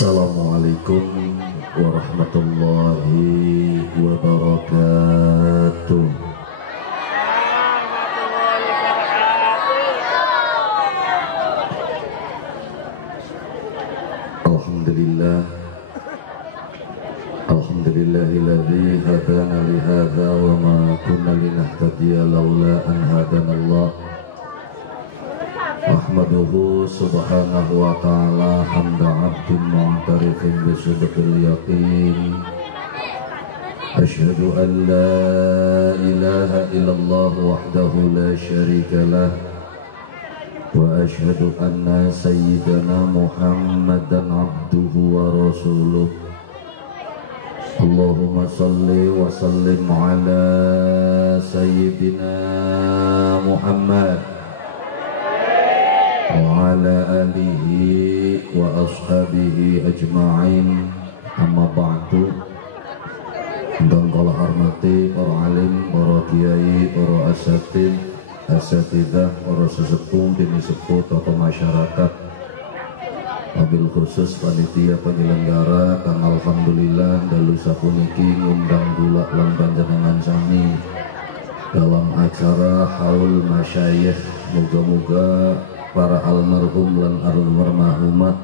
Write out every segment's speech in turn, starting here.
Assalamualaikum warahmatullahi wabarakatuh. Alhamdulillah, alhamdulillahilladzi hadana lihadza wa ma kunna linahtadiya laula an hadanallah. Ahmaduhu subhanahu wa ta'ala hamda abdin mu'tarifin bisidqil yaqin. Asyhadu an la ilaha illallah wahdahu la syarika lah, wa asyhadu anna sayyidana Muhammadan abduhu wa rasuluh. Allahumma salli wa sallim ala sayyidina Muhammad wa ala alihi wa ashabihi ajma'in, amma ba'du. Dan kala hormati para alim, para kiai, para asatidzah, para sesepuh, dini sepuh, tokoh masyarakat, wabil khusus panitia penyelenggara kang alhamdulillah dalu sapuniki ngundang kula lan panjenengan sami dalam acara haul masyayikh. Moga-moga para almarhum lan almarhumah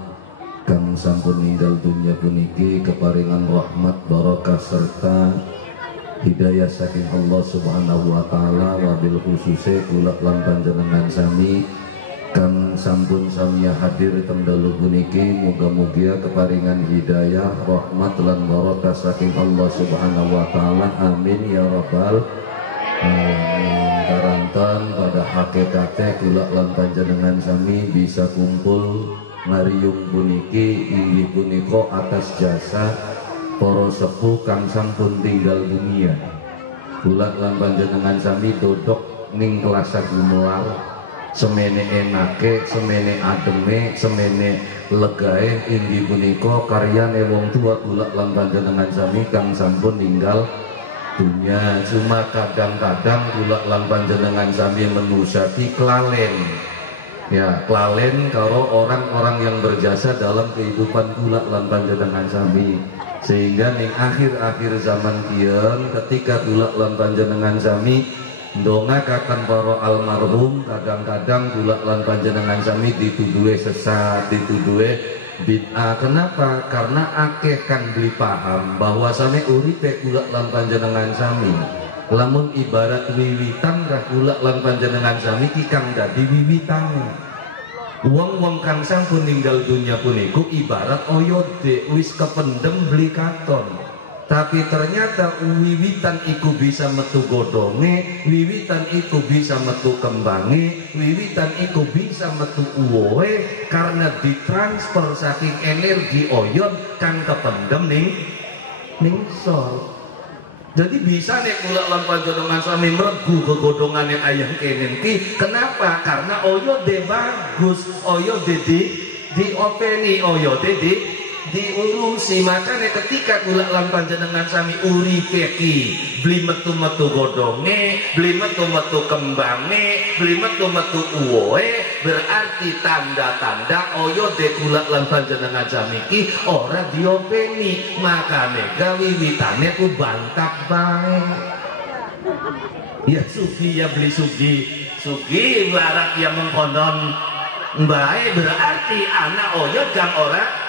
kang sampun ninggal dunya puniki keparingan rahmat barokah serta hidayah saking Allah Subhanahu wa taala, wabil khususe kula lan panjenengan sami kang sampun samia hadir teng dalu puniki, muga-mugia keparingan hidayah rahmat lan barokah saking Allah Subhanahu wa taala, amin ya rabbal alamin. Karantan pada hakikatnya kula lan panjenengan sami bisa kumpul ngariung puniki inggih punika atas jasa para sepuh kang sampun tinggal dunia. Kula lan panjenengan sami dodok ning kelasa gumelar, semene enake, semene ademe, semene legae inggih punika karyane wong tua kula lan panjenengan sami kang sampun ninggal dunia. Cuma kadang-kadang kula lan panjenengan sami menusati kelalen, ya kelalen karo orang-orang yang berjasa dalam kehidupan kula lan panjenengan sami, sehingga ning akhir-akhir zaman kian ketika kula lan panjenengan sami ndongakaken para almarhum, kadang-kadang kula lan panjenengan sami dituduhe sesat, dituduhe bid'ah. Kenapa? Karena akeh kan beli paham bahwasane uripe kula lan panjenengan sami lamun ibarat wiwitan kah kula lan panjenengan sami ki kang dadi wiwitane. Wong-wong kang sampun ninggal dunya puniku ibarat oyode wis kependem beli katon. Tapi ternyata wiwitan iku bisa metu godonge, wiwitan iku bisa metu kembange, wiwitan iku bisa metu uwoe, karena ditransfer saking energi oyon kang kependem ning sol. Jadi bisa nek kula lan panjenengan sami mlebu kegodongane ayam kenen ki. Kenapa? Karena oyode bagus, oyode diopeni, oyode diurusi. Makanya ketika kula lan panjenengan sami uripe ki beli metu-metu godonge, beli metu-metu kembange, beli metu-metu uwoe, berarti tanda-tanda oyode kula lan panjenengan sami ki ora diopeni. Makane gawiwitane ku bantap bae. Ya sugi ya beli sugi barat ya mengkonon bae, berarti anak oyod kang ora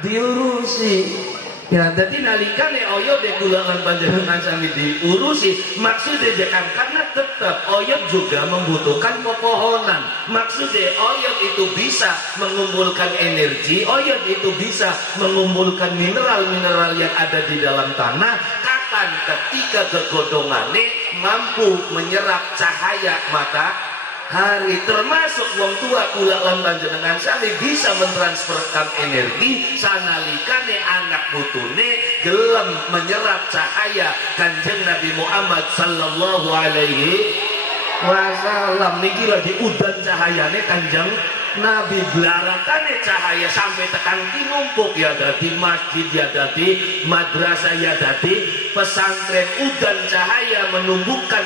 diurusi. Ya, jadi nalikane oyod de kula lan panjenengan sami diurusi, maksudnya jangan, karena tetap oyod juga membutuhkan pepohonan. Maksudnya oyod itu bisa mengumpulkan energi, oyod itu bisa mengumpulkan mineral-mineral yang ada di dalam tanah. Kapan? Ketika kegodongane mampu menyerap cahaya matahari. Termasuk wong tua kula lan panjenengan sami bisa mentransferkan energi sanalikane anak putune gelem menyerap cahaya Kanjeng Nabi Muhammad sallallahu alaihi wasallam. Niki lagi udan cahayane Kanjeng Nabi, belarakane cahaya sampai tekan tinumpuk, ya dadi masjid, ya dadi madrasah, ya dadi pesantren. Udan cahaya menumbuhkan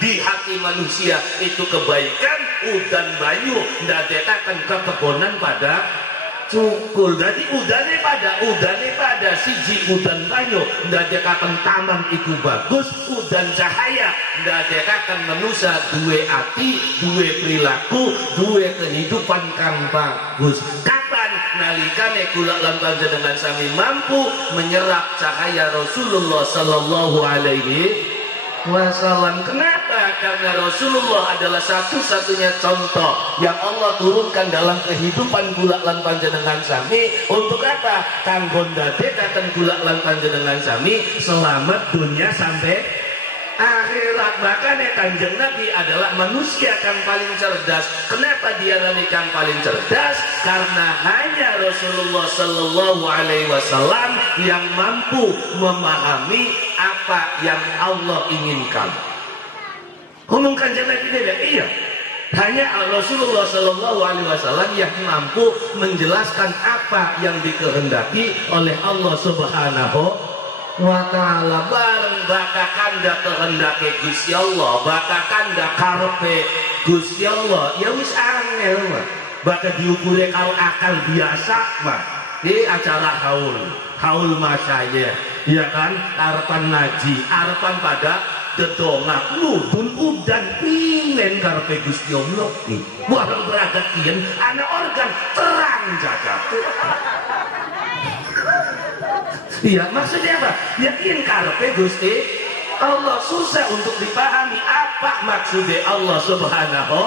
di hati manusia itu kebaikan. Udan banyu ndadekaken kekebonan pada cukul. Jadi udane pada siji udan banyu ndadekaken taman iku bagus, udan cahaya ndadekaken manusia duwe ati, duwe perilaku, duwe kehidupan kang bagus. Kapan nalikane kula lan panjenengan sami mampu menyerap cahaya Rasulullah sallallahu alaihi wasallam. Kenapa? Karena Rasulullah adalah satu-satunya contoh yang Allah turunkan dalam kehidupan kula lan panjenengan sami. Untuk apa? Kanggo ndadekaken kula lan panjenengan sami selamat dunia sampai akhirat. Makanya Kanjeng Nabi adalah manusia yang paling cerdas. Kenapa dia yang paling cerdas? Karena hanya Rasulullah sallallahu alaihi wasallam yang mampu memahami apa yang Allah inginkan. Ngomong Kanjeng Nabi tidak? Iya. Hanya Rasulullah sallallahu alaihi wasallam yang mampu menjelaskan apa yang dikehendaki oleh Allah Subhanahu wa ta'ala. Bareng baka kanda kehendake Gusti Allah, baka kanda karepe Gusti Allah, ya wis angel mah. Baka diukure karo akal biasa mah. Di acara haul masaya, ya kan, arepan ngaji, arepan pada dedongak nudun udan pingen karepe Gusti Allah ki. Bareng berangkat kian ana organ terang jagat. Iya, maksudnya apa? Yakin karepe Gusti Allah. Susah untuk dipahami apa maksudnya Allah Subhanahu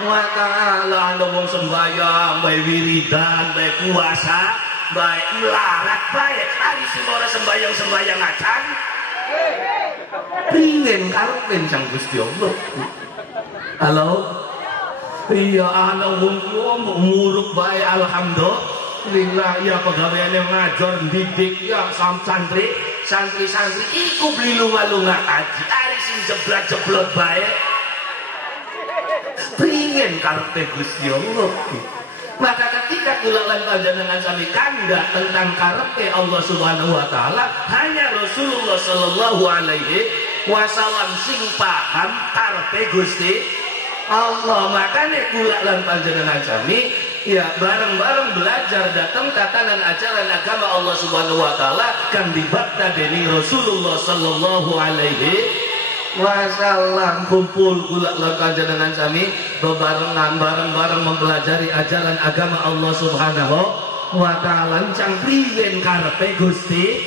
wa ta'ala. Anda wong sembahyang, baik wiridan, baik puasa, baik melarat, baik hari semua sembahyang acan. Pingin karepe sang Gusti Allah. Halo? Iya, ana wong muruk baik alhamdulillah. Ya pegawaiannya ngajar didik ya santri iku beli lunga kaji ari sing jeblot bae pingin karepe Gusti Allah. Maka ketika kula lan panjenengan sami kanda tentang karepe Allah Subhanahu wa taala, hanya Rasulullah sallallahu alaihi wasallam sing paham karepe Gusti Allah. Makanya kula lan panjenengan sami ya bareng-bareng belajar datang tatanan ajaran agama Allah Subhanahu wa taala kan dibakta dening Rasulullah sallallahu alaihi wasallam. Kumpul kula lan panjenengan sami bebarengan bareng-bareng mempelajari ajaran agama Allah Subhanahu wa taala. Cang priwen karepe Gusti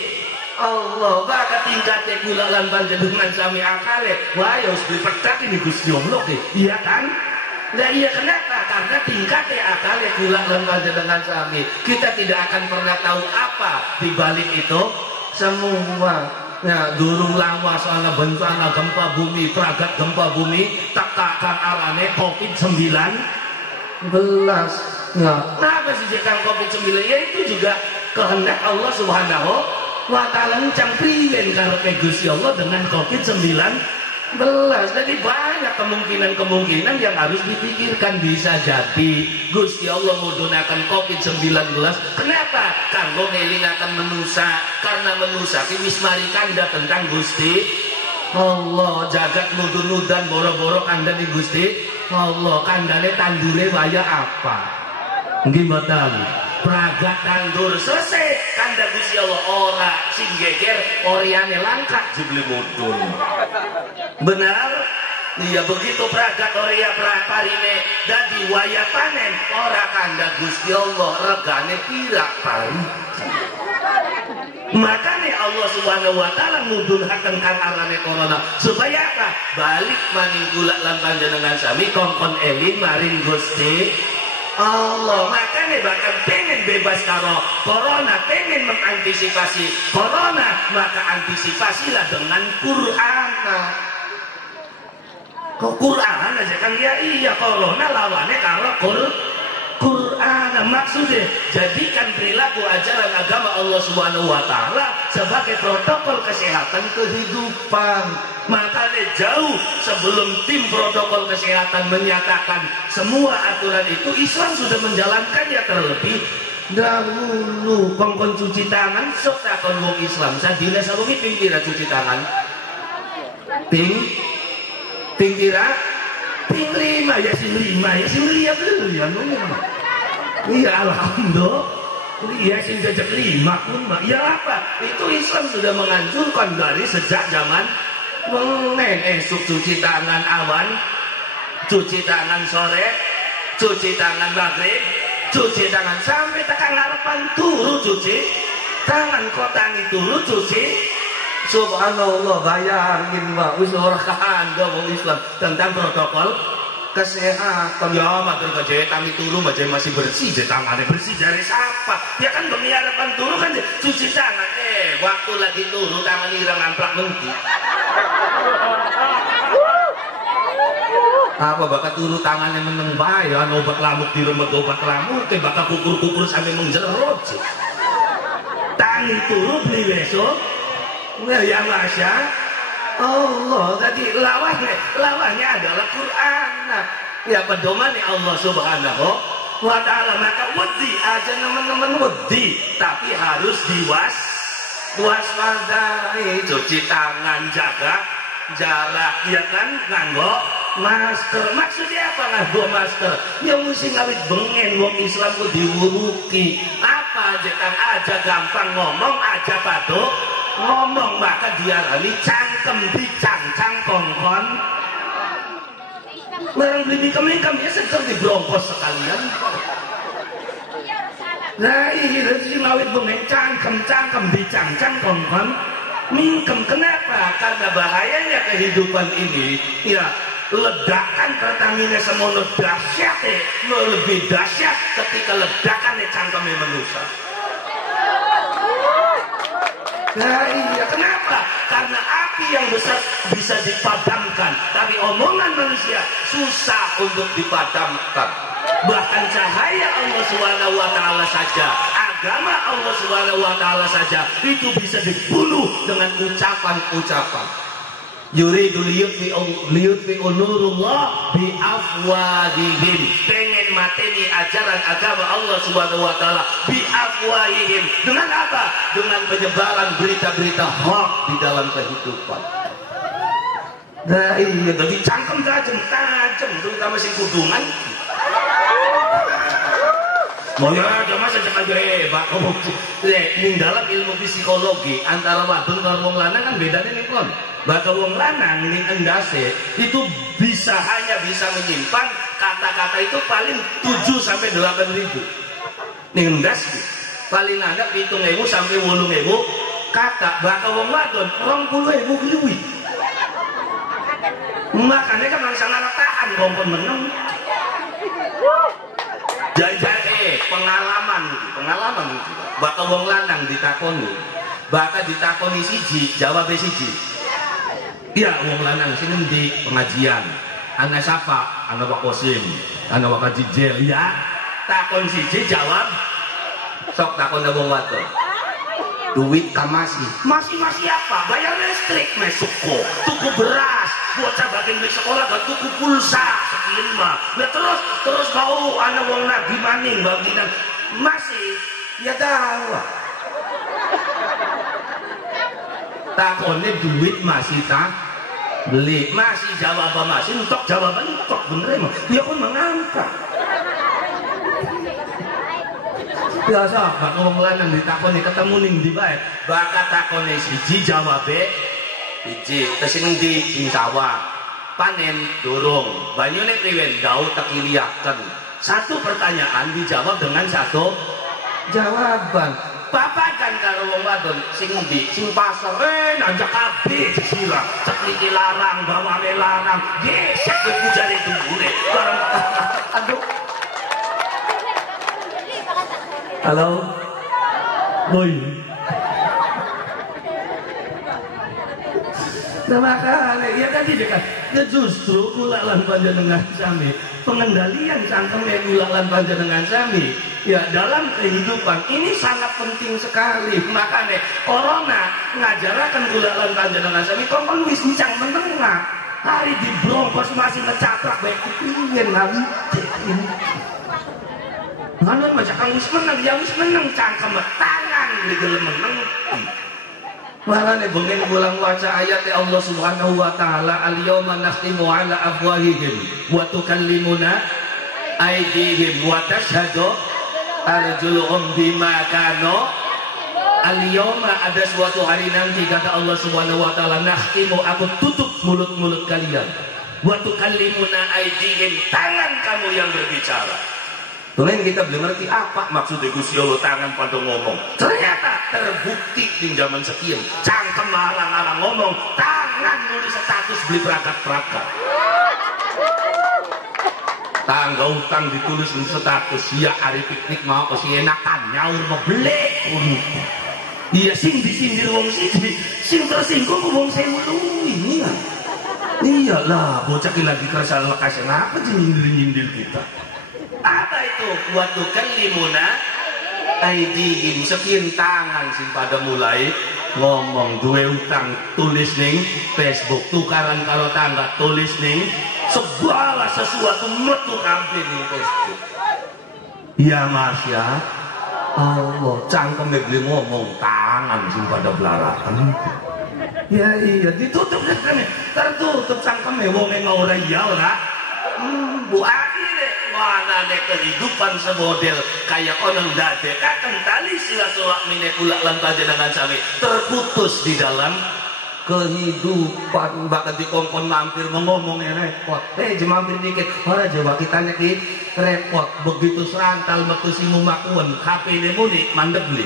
Allah. Baka tingkate kula lan panjenengan sami akale wah ya wis dipetak ini Gusti Allah ki. Iya kan? Nah iya, kenapa? Karena tingkatnya akalnya kula lan panjenengan sami. Kita tidak akan pernah tahu apa di balik itu semua. Nah, durung lama soalnya bencana gempa bumi, pragat gempa bumi, tekakan arane COVID-19. Nah, kenapa sih jekan COVID-19? Ya itu juga kehendak Allah Subhanahu wa ta'ala.Ncang priwen karepe Gusti Allah dengan COVID-19. Jadi banyak kemungkinan yang harus dipikirkan. Bisa jadi Gusti Allah menggunakan COVID-19. Kenapa? Kanggo ngelingaken manusia. Karena manusia wis mari kanda tentang Gusti Allah. Jagat nudun-nudan boro-boro kanda di Gusti Allah. Kandane tandure waya apa? Nggih mboten. Pragat tandur selesai kanda Gusti Allah ora sing geger oriane langkah jebule mudun. Benar? Iya begitu pragat oria parine dadi waya panen ora kanda Gusti Allah regane pira pari. Makanya Allah Subhanahu wa taala ngudunhaken kang arane corona supaya apa? Balik maning kula lan panjenengan sami kongkon eling maring Gusti Allah. Makanya bahkan pengen bebas karo corona, pengen mengantisipasi corona, maka antisipasilah dengan Quran. Kok Quran aja kan? Ya iya, corona lawannya karo Quran. Maksudnya jadikan perilaku ajaran agama Allah Subhanahu wa taala sebagai protokol kesehatan kehidupan. Makanya jauh sebelum tim protokol kesehatan menyatakan semua aturan itu, Islam sudah menjalankannya terlebih dahulu. Kongkon cuci tangan sok takon wong Islam sadina sawengi ping pira cuci tangan? Ping pira? Ping 5 ya sing 5 ya sing 5 ya. Iya, alhamdulillah. Iya, sing jajak 5 pun mah. Ya apa? Itu Islam sudah menganjurkan dari sejak zaman esok cuci tangan awan, cuci tangan sore, cuci tangan maghrib, cuci tangan sampai tekan harapan turu cuci tangan, kotangi turu cuci. Subhanallah, bayangin Mbak, wis ora kandha wong Islam tentang protokol kesehatan. Ya matur kerja tangi turu aja masih bersih, tangannya bersih dari siapa? Ya kan demi harapan turu kan cuci tangan. Waktu lagi turu tangan ireng amplak menti. Apa bakal turu tangannya meneng bae ya obat lamuk di remet obat lamuk ke bakal kukur-kukur sampai menjerot. Tangi turu beli besok. Ya Masya Allah, tadi lawannya adalah Quran. Ya pedomani Allah Subhanahu wa ta'ala. Maka wedi aja teman-teman, wedi, tapi harus diwaspadai. Cuci tangan, jaga jarak, ya kan, nganggo masker. Maksudnya apa nganggo masker? Ya mesti ngawit bengen wong Islam ku diwuruki. Apa aja kan aja gampang ngomong aja patuh ngomong, maka diarani cangkem dicangcang kongkon. Barang beli mingkem ya seger di bronkos sekalian. Nah iya sih ngawit bengen cangkem dicangcang kongkon mingkem. Kenapa? Karena bahayanya kehidupan ini ya ledakan pertamina semono dahsyat lebih dahsyat ketika ledakannya cangkemnya manusia. Nah iya, kenapa? Karena api yang besar bisa dipadamkan, tapi omongan manusia susah untuk dipadamkan. Bahkan cahaya Allah Subhanahu wa ta'ala saja, agama Allah Subhanahu wa ta'ala saja, itu bisa dibunuh dengan ucapan-ucapan. Yuridu liyutfi'u nurullah bi afwahihim. Pengen mateni ajaran agama Allah Subhanahu wa ta'ala bi afwahihim. Dengan apa? Dengan penyebaran berita-berita hoax di dalam kehidupan. Nah iya, jadi cangkem tajam terutama si kudungan. Oh ya, cuma saja aja hebat. Ning dalam ilmu psikologi antara wadon karo wong lanang kan bedanya nih kon. Bakal wong lanang ning endase itu hanya bisa menyimpan kata-kata itu paling 7 sampai 8.000. Ning endas paling ada 7.000 sampai 8.000 kata. Bakal wong wadon 20.000 luwih. Makanya kan langsung tahan kompon meneng. Jadi pengalaman bakal wong lanang ditakoni siji jawab siji. Iya wong lanang sini di pengajian. Anak siapa? Anak Pak Kosim, anak Pak Kajijel. Ya takon siji jawab. Sok takon wong wadon. Duit kamasi. Masih apa? Bayar listrik mesuko, tuku beras, bocah bagian di sekolah gak tuku pulsa sekian mah. Nah terus mau anak wong lagi maning bagian masih ya tahu. Takonnya duit masih tak beli, masih jawaban masih untuk jawaban untuk bener emang dia pun mengangkat. Biasa bak ngomong lanang ditakoni ketemu ning ndi bae bakat takone siji jawabe siji terus ndi ing sawah panen durung banyune priwen daud tekiliaken. Satu pertanyaan dijawab dengan satu jawaban. Papakan karo wong wadon sing ndi sing pasar nanjak kabeh sira cekliki larang bawane larang gesek pujane dhuwure bareng. Aduh. Halo. Woi. Nah makanya ya tadi dekat. Ya justru kulalan panjenengan sami pengendalian cangkemnya kulalan panjenengan sami. Ya dalam kehidupan ini sangat penting sekali. Makanya corona ngajarakan kulalan panjenengan sami kon wis bincang menengah. Hari di Brompos masih ngecaprak baik kepingin nabi. Nganon macam kang wis menang, ya wis menang cangkem tangan di gelem menang. Malah nih bengen ulang waca ayat Allah Subhanahu wa taala al-yauma nakhtimu ala afwahihim wa tukallimuna aydihim wa tashhadu arjuluhum bima kanu al-yawma, ada suatu hari nanti kata Allah Subhanahu wa taala, nakhtimu, aku tutup mulut-mulut kalian, wa tukallimuna aydihim, tangan kamu yang berbicara. Tulen kita belum ngerti apa maksudnya Gusti Allah tangan pada ngomong. Ternyata terbukti di zaman sekian cangkem larang-larang ngomong, tangan nulis status beli perangkat-perangkat. Tangga utang ditulis di status, ya hari piknik mau ke enakan nyaur mau beli. Iya sing disindir wong sing tersinggung wong sewu ini kan. Iyalah bocah lagi kerasa lekas apa sih nyindir kita. Apa itu? Waktu kalimuna aidihim, sekian tangan sing pada mulai ngomong duwe utang tulis ning Facebook, tukaran karo tangga tulis ning segala sesuatu metu kabeh ning Facebook. Ya Mas ya Allah, cangkeme beli ngomong tangan sing pada belarakan. Ya iya ditutup kan, tertutup cangkeme wong mau ora ya ora. Bu akhirnya mana nek kehidupan semodel kayak orang dadekaken tali silaturahmi kula lan panjenengan sami terputus di dalam kehidupan, bahkan dikongkon mampir ngomong repot. Mampir dikit ora jawab kitanya ki repot begitu serantal metu simu makuan HP ne muni mandek beli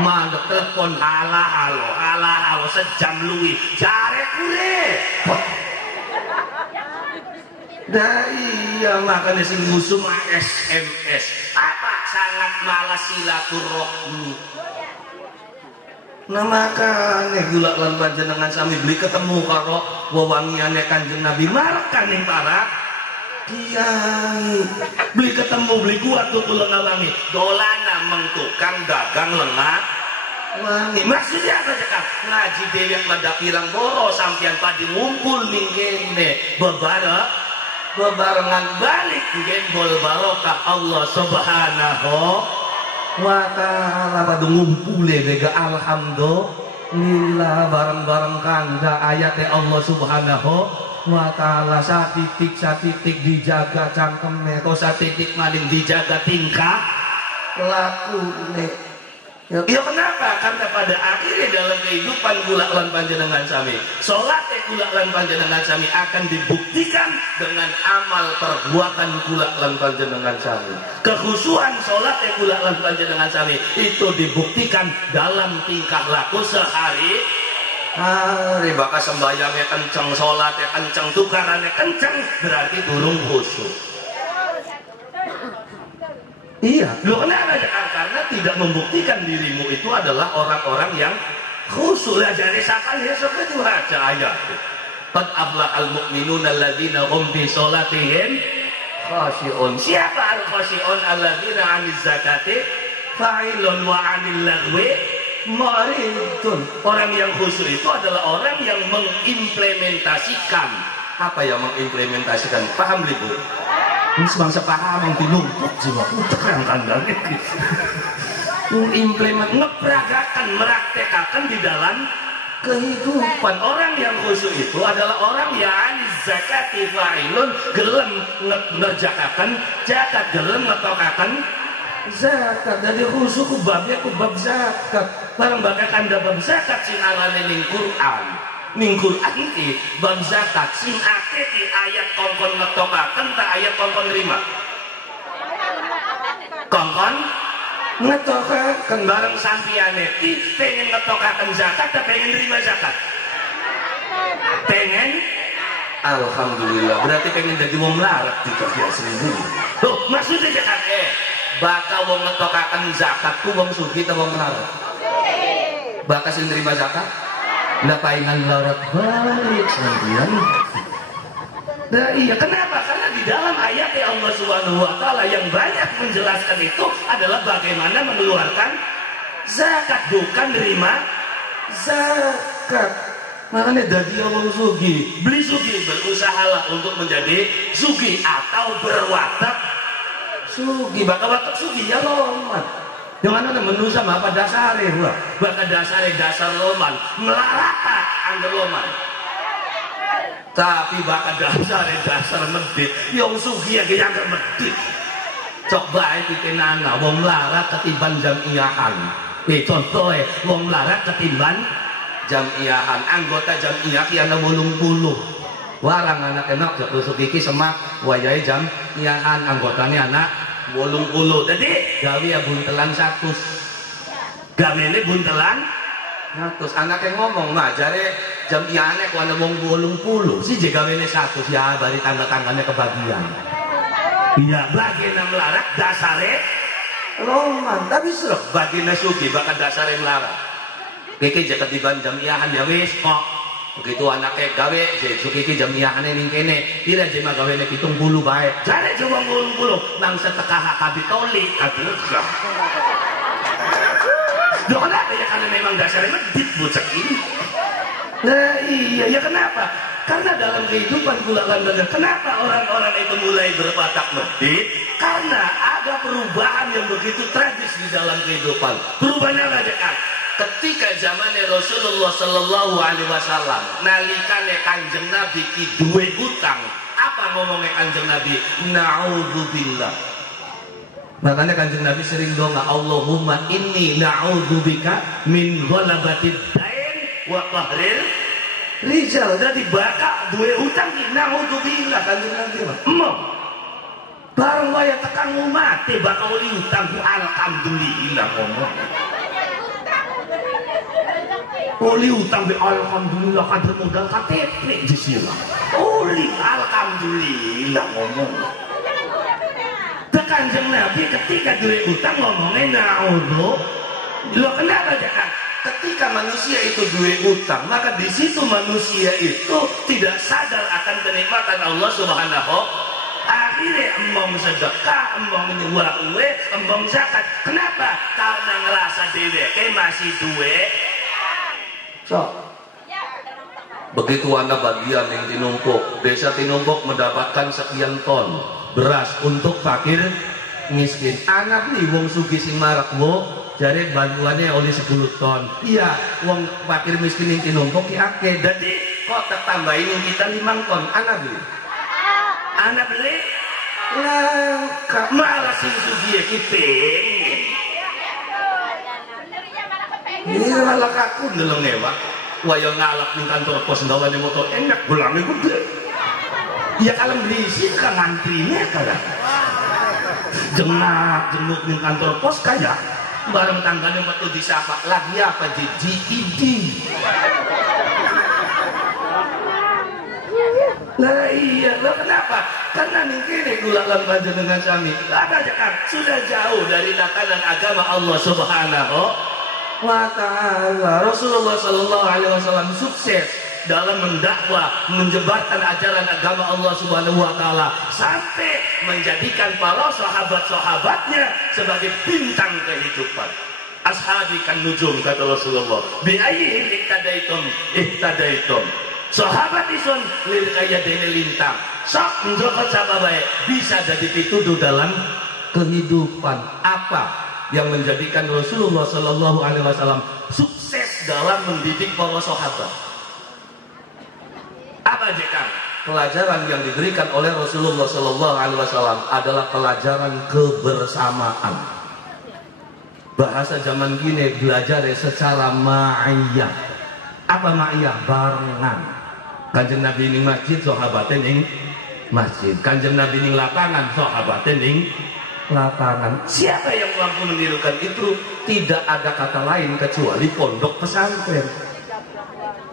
mandek telepon halo sejam luwi jare kure. Dah iya makanya sing musuh SMS apa sangat malas silaturahmi. Nah makanya gula lan panjenengan sami beli ketemu karo wewangiane Kanjeng Nabi markan ning para kiai beli ketemu beli kuat tuh lengawangi dolana mengtukang dagang lengah wangi. Maksudnya apa cekak ngaji dewek lada pirang boro sampean padi ngumpul ning kene bebarengan balik gembol barokah Allah Subhanahu wa ta'ala pada ngumpule bega alhamdulillah bareng-bareng kanda ayatnya Allah Subhanahu wa ta'ala. Satitik dijaga cangkeme kok satitik maling dijaga tingkah lakune. Ya kenapa? Karena pada akhirnya dalam kehidupan kula lan panjenengan sami salat kula lan panjenengan sami akan dibuktikan dengan amal perbuatan kula lan panjenengan sami. Kekhusyuan salat kula lan panjenengan sami itu dibuktikan dalam tingkah laku sehari hari. Bakal sembayangnya kenceng, salatnya kenceng, tukarannya kenceng, berarti durung khusyuk. Iya, lo kenapa? Karena tidak membuktikan dirimu itu adalah orang-orang yang khusyuk. Ya jadi sakal ya seperti raja ayat. Qad aflahal mu'minuna alladzina hum fi sholatihim khashi'un. Siapa al-khashi'un? Alladzina 'anil zakati fa'ilun wa 'anil lagwi mu'ridun. Orang yang khusyuk itu adalah orang yang mengimplementasikan. Apa yang mengimplementasikan? Paham Bu? Ini sebangsa paham yang dinumpuk jiwa putra tanda ini ngeperagakan, meraktekkan di dalam kehidupan. Orang yang khusyuk itu adalah orang yang zakati fa'ilun, gelem ngerjakakan zakat, gelem ngetokakan zakat. Dari khusyuk kubabnya kubab zakat barang bakakan da bab zakat sing arane ning Quran. Ning Quran iki bab zakat sing akeh di ayat kongkon ngetokaken ta ayat kongkon nerima. Kongkon ngetokaken bareng sampiyane iki pengen ngetokaken zakat ta pengen nerima zakat? Pengen. Alhamdulillah berarti pengen dadi wong melarat dikerja sendiri. Loh maksudnya zakat bakal wong ngetokaken zakat ku wong sugih ta wong melarat? Bakal sing nerima zakat? Lah paingan larat balik sampeyan. Nah iya kenapa? Karena di dalam ayat ya Allah Subhanahu wa taala yang banyak menjelaskan itu adalah bagaimana mengeluarkan zakat, bukan nerima zakat. Makanya dadi wong sugih, beli sugih, berusahalah untuk menjadi sugih atau berwatak sugih. Bakal watak sugih ya loman. Jangan ada menusa apa dasare gua. Bakal dasare dasar loman, melarata angger loman. Tapi bakal dasare dasar medit. Yang sugih yang angger medit. Coba bikin anak wong larat ketiban jamiahan. Contohnya wong larat ketiban jamiahan, anggota jamiah ki ana 80. Warang anak enak jak rusuk iki semak wayahe jamiahan anggotane anak 80. Jadi gawe ya buntelan 100. Gawene buntelan 100. Anake ngomong, "Mah jare jamiahane ku ana wong 80, siji gawene 100 ya bari tangga-tanggane kebagian." Iya, bagina melarat dasare loman, tapi serep bagina sugi bakal dasare melarat. Kiki jaket diban jamiahan ya wis kok. Begitu anaknya gawe, sukiki jamiahane ning kene, pira jema gawene 70 bae. Jare cuma 80 nang setekah kabitoli aduh. Loh kenapa ya, karena memang dasarnya medit bocah ini. Nah iya ya kenapa? Karena dalam kehidupan kulakan dan kenapa orang-orang itu mulai berwatak medit? Karena ada perubahan yang begitu tragis di dalam kehidupan. Perubahannya apa dekat? Ketika zamannya Rasulullah Sallallahu Alaihi Wasallam, nalikane Kanjeng Nabi ki duwe utang, apa ngomongnya Kanjeng Nabi? Na'udzubillah. Makanya Kanjeng Nabi sering doa, Allahumma inni na'udzubika min ghalabatid dain wa qahrir rijal. Jadi bakal duwe utang ki na'udzubillah Kanjeng Nabi. Bareng waya tekan mati bakal li utang ku alhamdulillah ngomong. Oli utang be alhamdulillah kadar modal KTP di sini. Oli alhamdulillah ngomong. Kanjeng Nabi ketika duwe utang ngomongnya na'udzu. Lo kenapa jangan? Ketika manusia itu duwe utang, maka di situ manusia itu tidak sadar akan kenikmatan Allah Subhanahu. Akhirnya embong sedekah, embong nyuwah uwe, embong zakat. Kenapa? Karena ngerasa dheweke masih duwe. So, begitu anda bagian yang tinumpuk, desa tinumpuk mendapatkan sekian ton beras untuk fakir miskin. Anak nih wong sugih sing marak wo, jare bantuannya oleh 10 ton. Iya, wong fakir miskin yang tinumpuk ki akeh. Jadi kok tambahin kita 5 ton. Anak beli. Anak beli. Lah, malah sing sugih ki pengen. Iya malah aku ndeleng ewa. Waya ngalap ning kantor pos ndawane motor enak belange gede. Ya kalau berisi kan ngantrinya kan. Jenguk ning kantor pos kaya bareng tanggane metu disapa lagi apa GGID. Lah iya, lo kenapa? Karena ning kene kulalan panjenengan sami. Ada kan sudah jauh dari tatanan agama Allah Subhanahu wa ta'ala. Rasulullah Sallallahu Alaihi Wasallam sukses dalam mendakwah, menyebarkan ajaran agama Allah Subhanahu wa taala sampai menjadikan para sahabat-sahabatnya sebagai bintang kehidupan. Ashabi kan nujum kata Rasulullah. Bi ayyihim ihtadaitum. Sahabat isun lir kaya dene lintang. Sok njoko cababae bisa jadi pituduh dalam kehidupan. Apa yang menjadikan Rasulullah Sallallahu Alaihi Wasallam sukses dalam mendidik para sahabat? Apa Jekang? Pelajaran yang diberikan oleh Rasulullah Sallallahu Alaihi Wasallam adalah pelajaran kebersamaan. Bahasa zaman gini belajar secara ma'iyah. Apa ma'iyah? Barengan. Kanjeng Nabi ning masjid, sahabatnya ning masjid. Kanjeng Nabi ning lapangan, sahabatnya ning lapangan. Siapa yang mampu menirukan itu? Tidak ada kata lain kecuali pondok pesantren.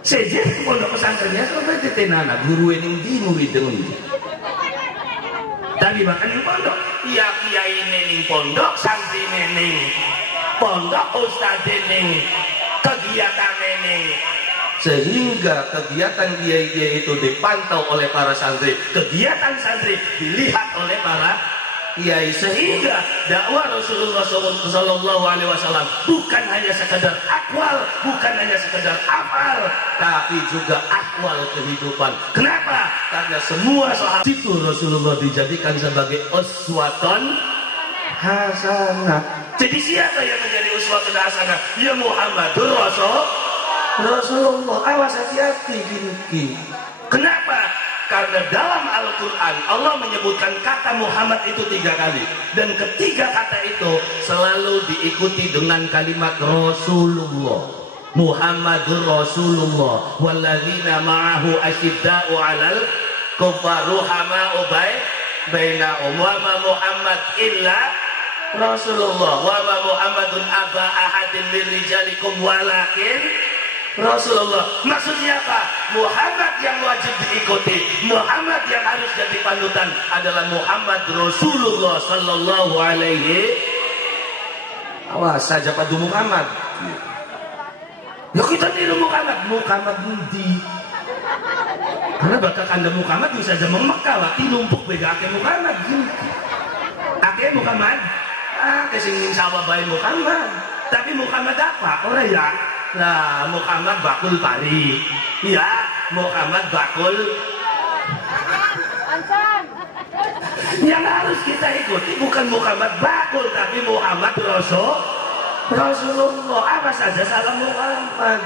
Sejen pondok pesantrennya sampai ditenana guru ning di murid dengan tadi bahkan ning pondok iya kiai ning pondok, santri ning pondok, ustaz ning kegiatan ning, sehingga kegiatan kiai itu dipantau oleh para santri, kegiatan santri dilihat oleh para kiai, sehingga dakwah Rasulullah Sallallahu Alaihi Wasallam bukan hanya sekedar akwal, bukan hanya sekedar amal, tapi juga akwal kehidupan. Kenapa? Karena semua sahabat itu Rasulullah dijadikan sebagai uswatun hasanah. Jadi siapa yang menjadi uswatun hasanah? Ya Muhammadur Rasulullah. Awas hati-hati gini. Kenapa? Karena dalam Al-Quran Allah menyebutkan kata Muhammad itu 3 kali, dan ketiga kata itu selalu diikuti dengan kalimat Rasulullah. Muhammadur Rasulullah walladzina ma'ahu asyidda'u 'alal kuffar ruhama'u bainahum wa ma Muhammad illa Rasulullah wa ma Muhammadun aba ahadin min rijalikum walakin Rasulullah. Maksudnya apa? Muhammad yang wajib diikuti, Muhammad yang harus jadi panutan adalah Muhammad Rasulullah sallallahu alaihi. Awas saja pada Muhammad. Ya kita tiru Muhammad nanti. Karena bakal kanda Muhammad bisa aja Mekah lah, tinumpuk beda ake Muhammad. Ake Muhammad, kesingin sawah bayi Muhammad. Tapi Muhammad apa? Orang ya. Nah, Muhammad bakul pari. Ya, Muhammad bakul. Yang harus kita ikuti bukan Muhammad bakul, tapi Muhammad Rasulullah. Apa saja salah Muhammad.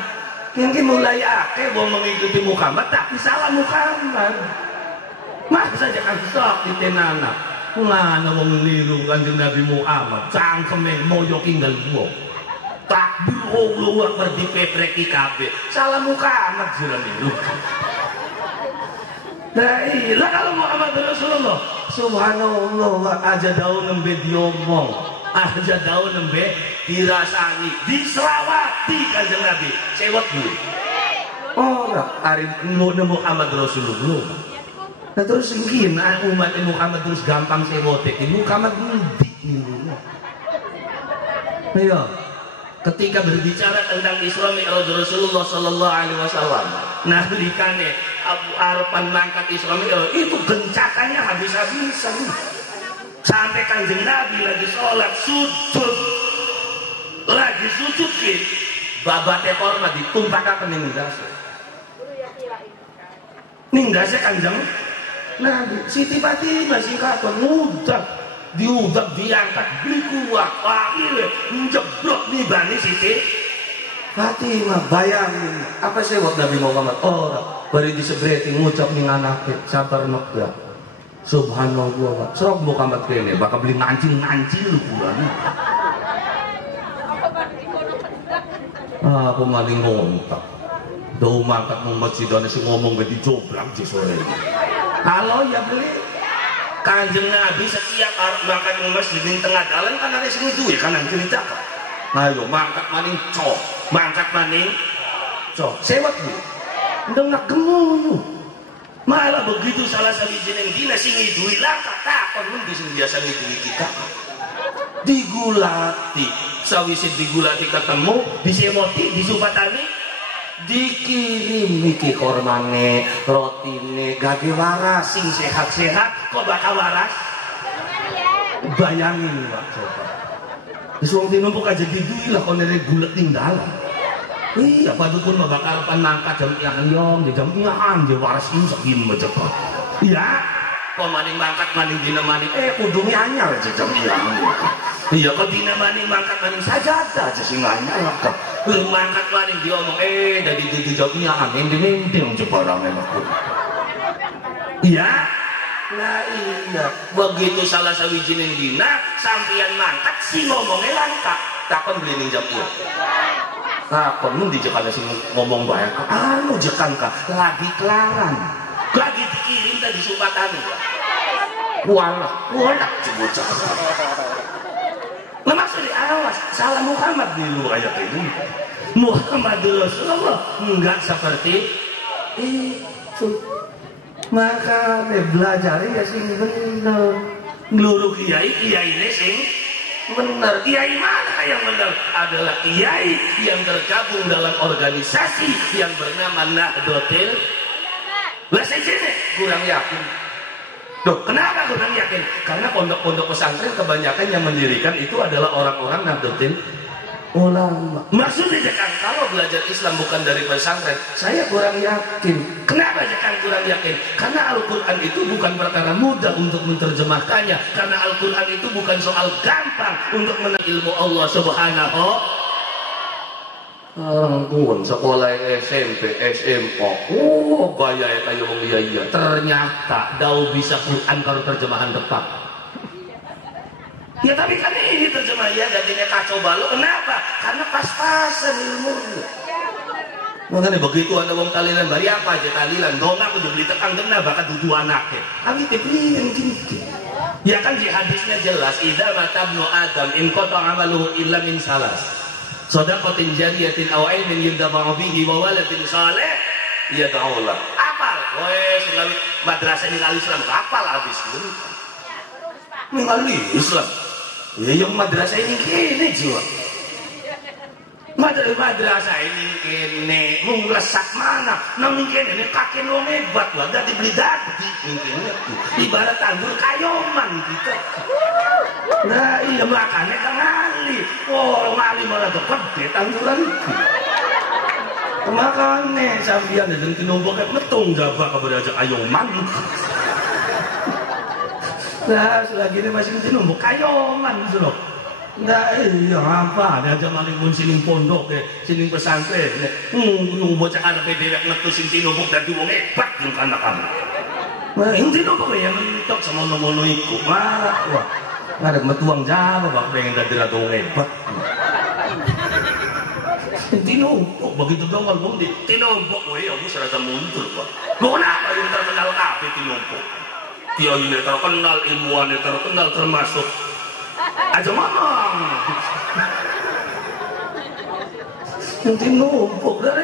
Yang mulai ake mau mengikuti Muhammad, tapi salah Muhammad. Masa saja kan sok kita nana. Ngana mau meniru kanjeng Nabi Muhammad. Cangkeme moyo tinggal gua. Takbir Allahu Akbar dipepreki kabeh. Salah Muhammad jiran niru. Nah iya kalau Muhammad Rasulullah subhanallah aja daun nembe diomong, aja daun nembe dirasani, diselawati kanjeng Nabi. Cewek dulu. Ora ari Muhammad Rasulullah. Nah terus ingin umat Muhammad terus gampang sewote. Muhammad ngendi niru. Ayo. Ketika berbicara tentang Isra Mi'raj Rasulullah sallallahu alaihi wasallam, nah belikane Abu Arfan mangkat Isra Mi'raj itu gencakannya habis-habisan. Sampai kanjeng Nabi lagi sholat sujud, lagi sujud ki babate korma ditumpahkan ning ndase. Ning ndase kanjeng Nabi Siti Fatimah singkatan mudah diudak diangkat beli kuat akhirnya menjeblok di bani Siti Fatimah. Bayangin apa sih waktu Nabi Muhammad orang bari disebreti ngucap ning anake sabar nokda subhanallah serok Muhammad kene bakal beli ngancing-ngancing lu bulan. Aku maling ngontak do mangkat mau masjidane sing ngomong gak dijoblang di sore. Kalau ya beli kanjeng Nabi setiap mangkat ke masjid di tengah jalan kan ada sing duwe kanan kiri cakap. Ayo mangkat maning cok, mangkat maning cok. Sewat bu, ndengak gemuyu. Malah begitu salah sawiji yang dina sing ngidui laka takon mun sing biasa ngidui kita. Digulati, sawise digulati ketemu, disemoti, disupatani. Dikirim iki kormane, rotine, gage waras, sing sehat-sehat, kok bakal waras? Bayangin Pak coba. Wis wong tinumpuk aja didui lah kon nere gulet tinggalan. Iya, padukun mah bakal panangkat jam yang jam yang waras ini saking mecepet. Iya, kok maning mangkat maning dina maning kudunge anyar aja jam yang. Iya, kok dina maning mangkat maning sajadah aja sing anyar kok. Mangkat maning diomong dari tujuh jawabnya ending jebarangnya aku. Iya. Nah iya, begitu salah sawijinin dina sampian mangkat si ngomongnya langka. Takon beli ning jawab. Takon mun dijekan sing ngomong bae. Anu jekan ka lagi kelaran. Lagi dikirim tadi sumpatan. Walah bocah. Nah maksudnya awas salah Muhammad di luar ayat ini. Muhammad Rasulullah enggak seperti itu. Maka belajar ya sing bener. Ngeluruh kiai ini sing bener. Kiai mana yang bener? Adalah kiai yang tergabung dalam organisasi yang bernama Nahdlatul. Lah sini kurang yakin. Duh, kenapa kurang yakin? Karena pondok-pondok pesantren kebanyakan yang mendirikan itu adalah orang-orang Nahdlatul Ulama. Maksudnya kan kalau belajar Islam bukan dari pesantren, saya kurang yakin. Kenapa kan kurang yakin? Karena Al-Quran itu bukan perkara mudah untuk menerjemahkannya. Karena Al-Quran itu bukan soal gampang untuk mengenal ilmu Allah Subhanahu. Kuon sekolah SMP, SMA, gaya kayak wong iya. Ternyata dau bisa Quran karo terjemahan depan. Ya tapi kan ini terjemah ya jadinya kacau balau. Kenapa? Karena pas-pasan ilmunya. Makanya begitu ada wong talilan bari apa aja talilan, dong aku dibeli tekang kena bakal dudu anaknya. Kami dibeli gini. Ya kan di hadisnya jelas, idza matabnu adam in qata amaluhu illa min salas. Shadaqatin jariyatin aw ilmin yudaba'u bihi wa waladin salih yad'u lahu. Apal, wes selawi madrasah ini Islam, apal habis dulu. Mengali Islam. Ya yang madrasah ini kene jiwa. Madrasah ini kene menglesak mana? Nang kene ini kakek lo hebat lah, gak dibeli dadi. Ibarat tandur kayoman gitu. Nah iya makanya kan ngali. Oh ngali malah gede tanduran. Makanya sambian dan tinumpuk metung gabak kepada aja kayoman. Nah selagi ini masih tinumpuk kayoman suruh. Nah iya apa ada aja maling pun sini pondok deh, sini pesantren deh. Nunggu bocah anak bebek metu sini tinumpuk dan wong hebat yang anak-anak. Nah ini tinumpuk ya mentok sama nomono iku marah wah. Ada metuang Jawa bak pengen dadi ratu hebat. Tinumpuk begitu dong ngomong di tinumpuk we aku serasa mundur Pak. Lo kenapa yang terkenal kabeh tinumpuk? Kiai ini terkenal, ilmuwan ini terkenal termasuk aja mamang. Tinumpuk dari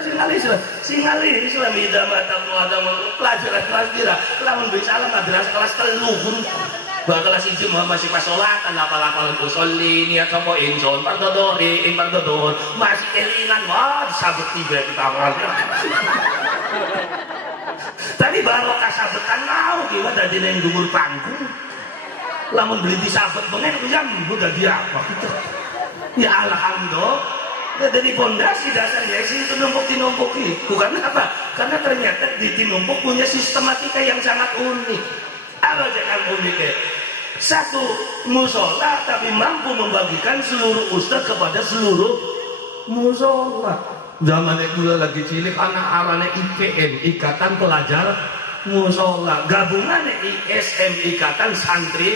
singal Islam ida mata ada pelajaran kelas kira lamun bisa lah madrasah kelas 3 bakal siji masih pas sholatan apal-apal usolli niat kamu inson pardodohi masih kelingan wah sabut tiba kita awal. Tapi baru kasabetan mau gimana tadi neng dhuwur panggung lamun beli di sabet bengen jam udah dia apa gitu. Ya alhamdulillah dari pondasi dasarnya sini tinumpuk itu karena apa? Karena ternyata di tinumpuk punya sistematika yang sangat unik. Apa jangan uniknya? Satu musola tapi mampu membagikan seluruh ustaz kepada seluruh musola. Zaman itu lagi cilik anak arane IPN Ikatan Pelajar Musola, gabungan ISM Ikatan Santri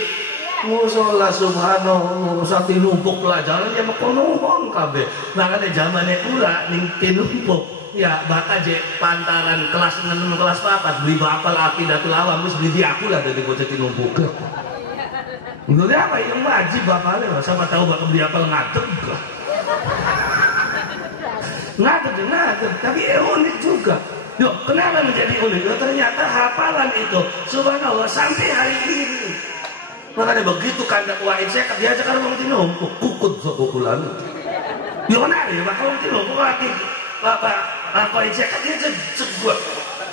Musola. Subhanallah satu numpuk pelajaran yang mekonohon kabeh. Makanya zaman itu ning tinumpuk ya bakal je pantaran kelas 6 kelas 4 beli bapal aqidatul awam wis beli aku lah dari bocah tinumpuk. Menurut apa yang wajib bapaknya sama tahu bakal beli apal ngadeg enggak. Ngadeg tapi unik juga. Yuk, kenapa menjadi unik? Ternyata hafalan itu subhanallah sampai hari ini. Makanya begitu kandak wahid saya dia aja kan wong tinumpuk kukut sokukulan. Yo benar ya bakal wong tinumpuk lagi. Apa aja kan dia ceguak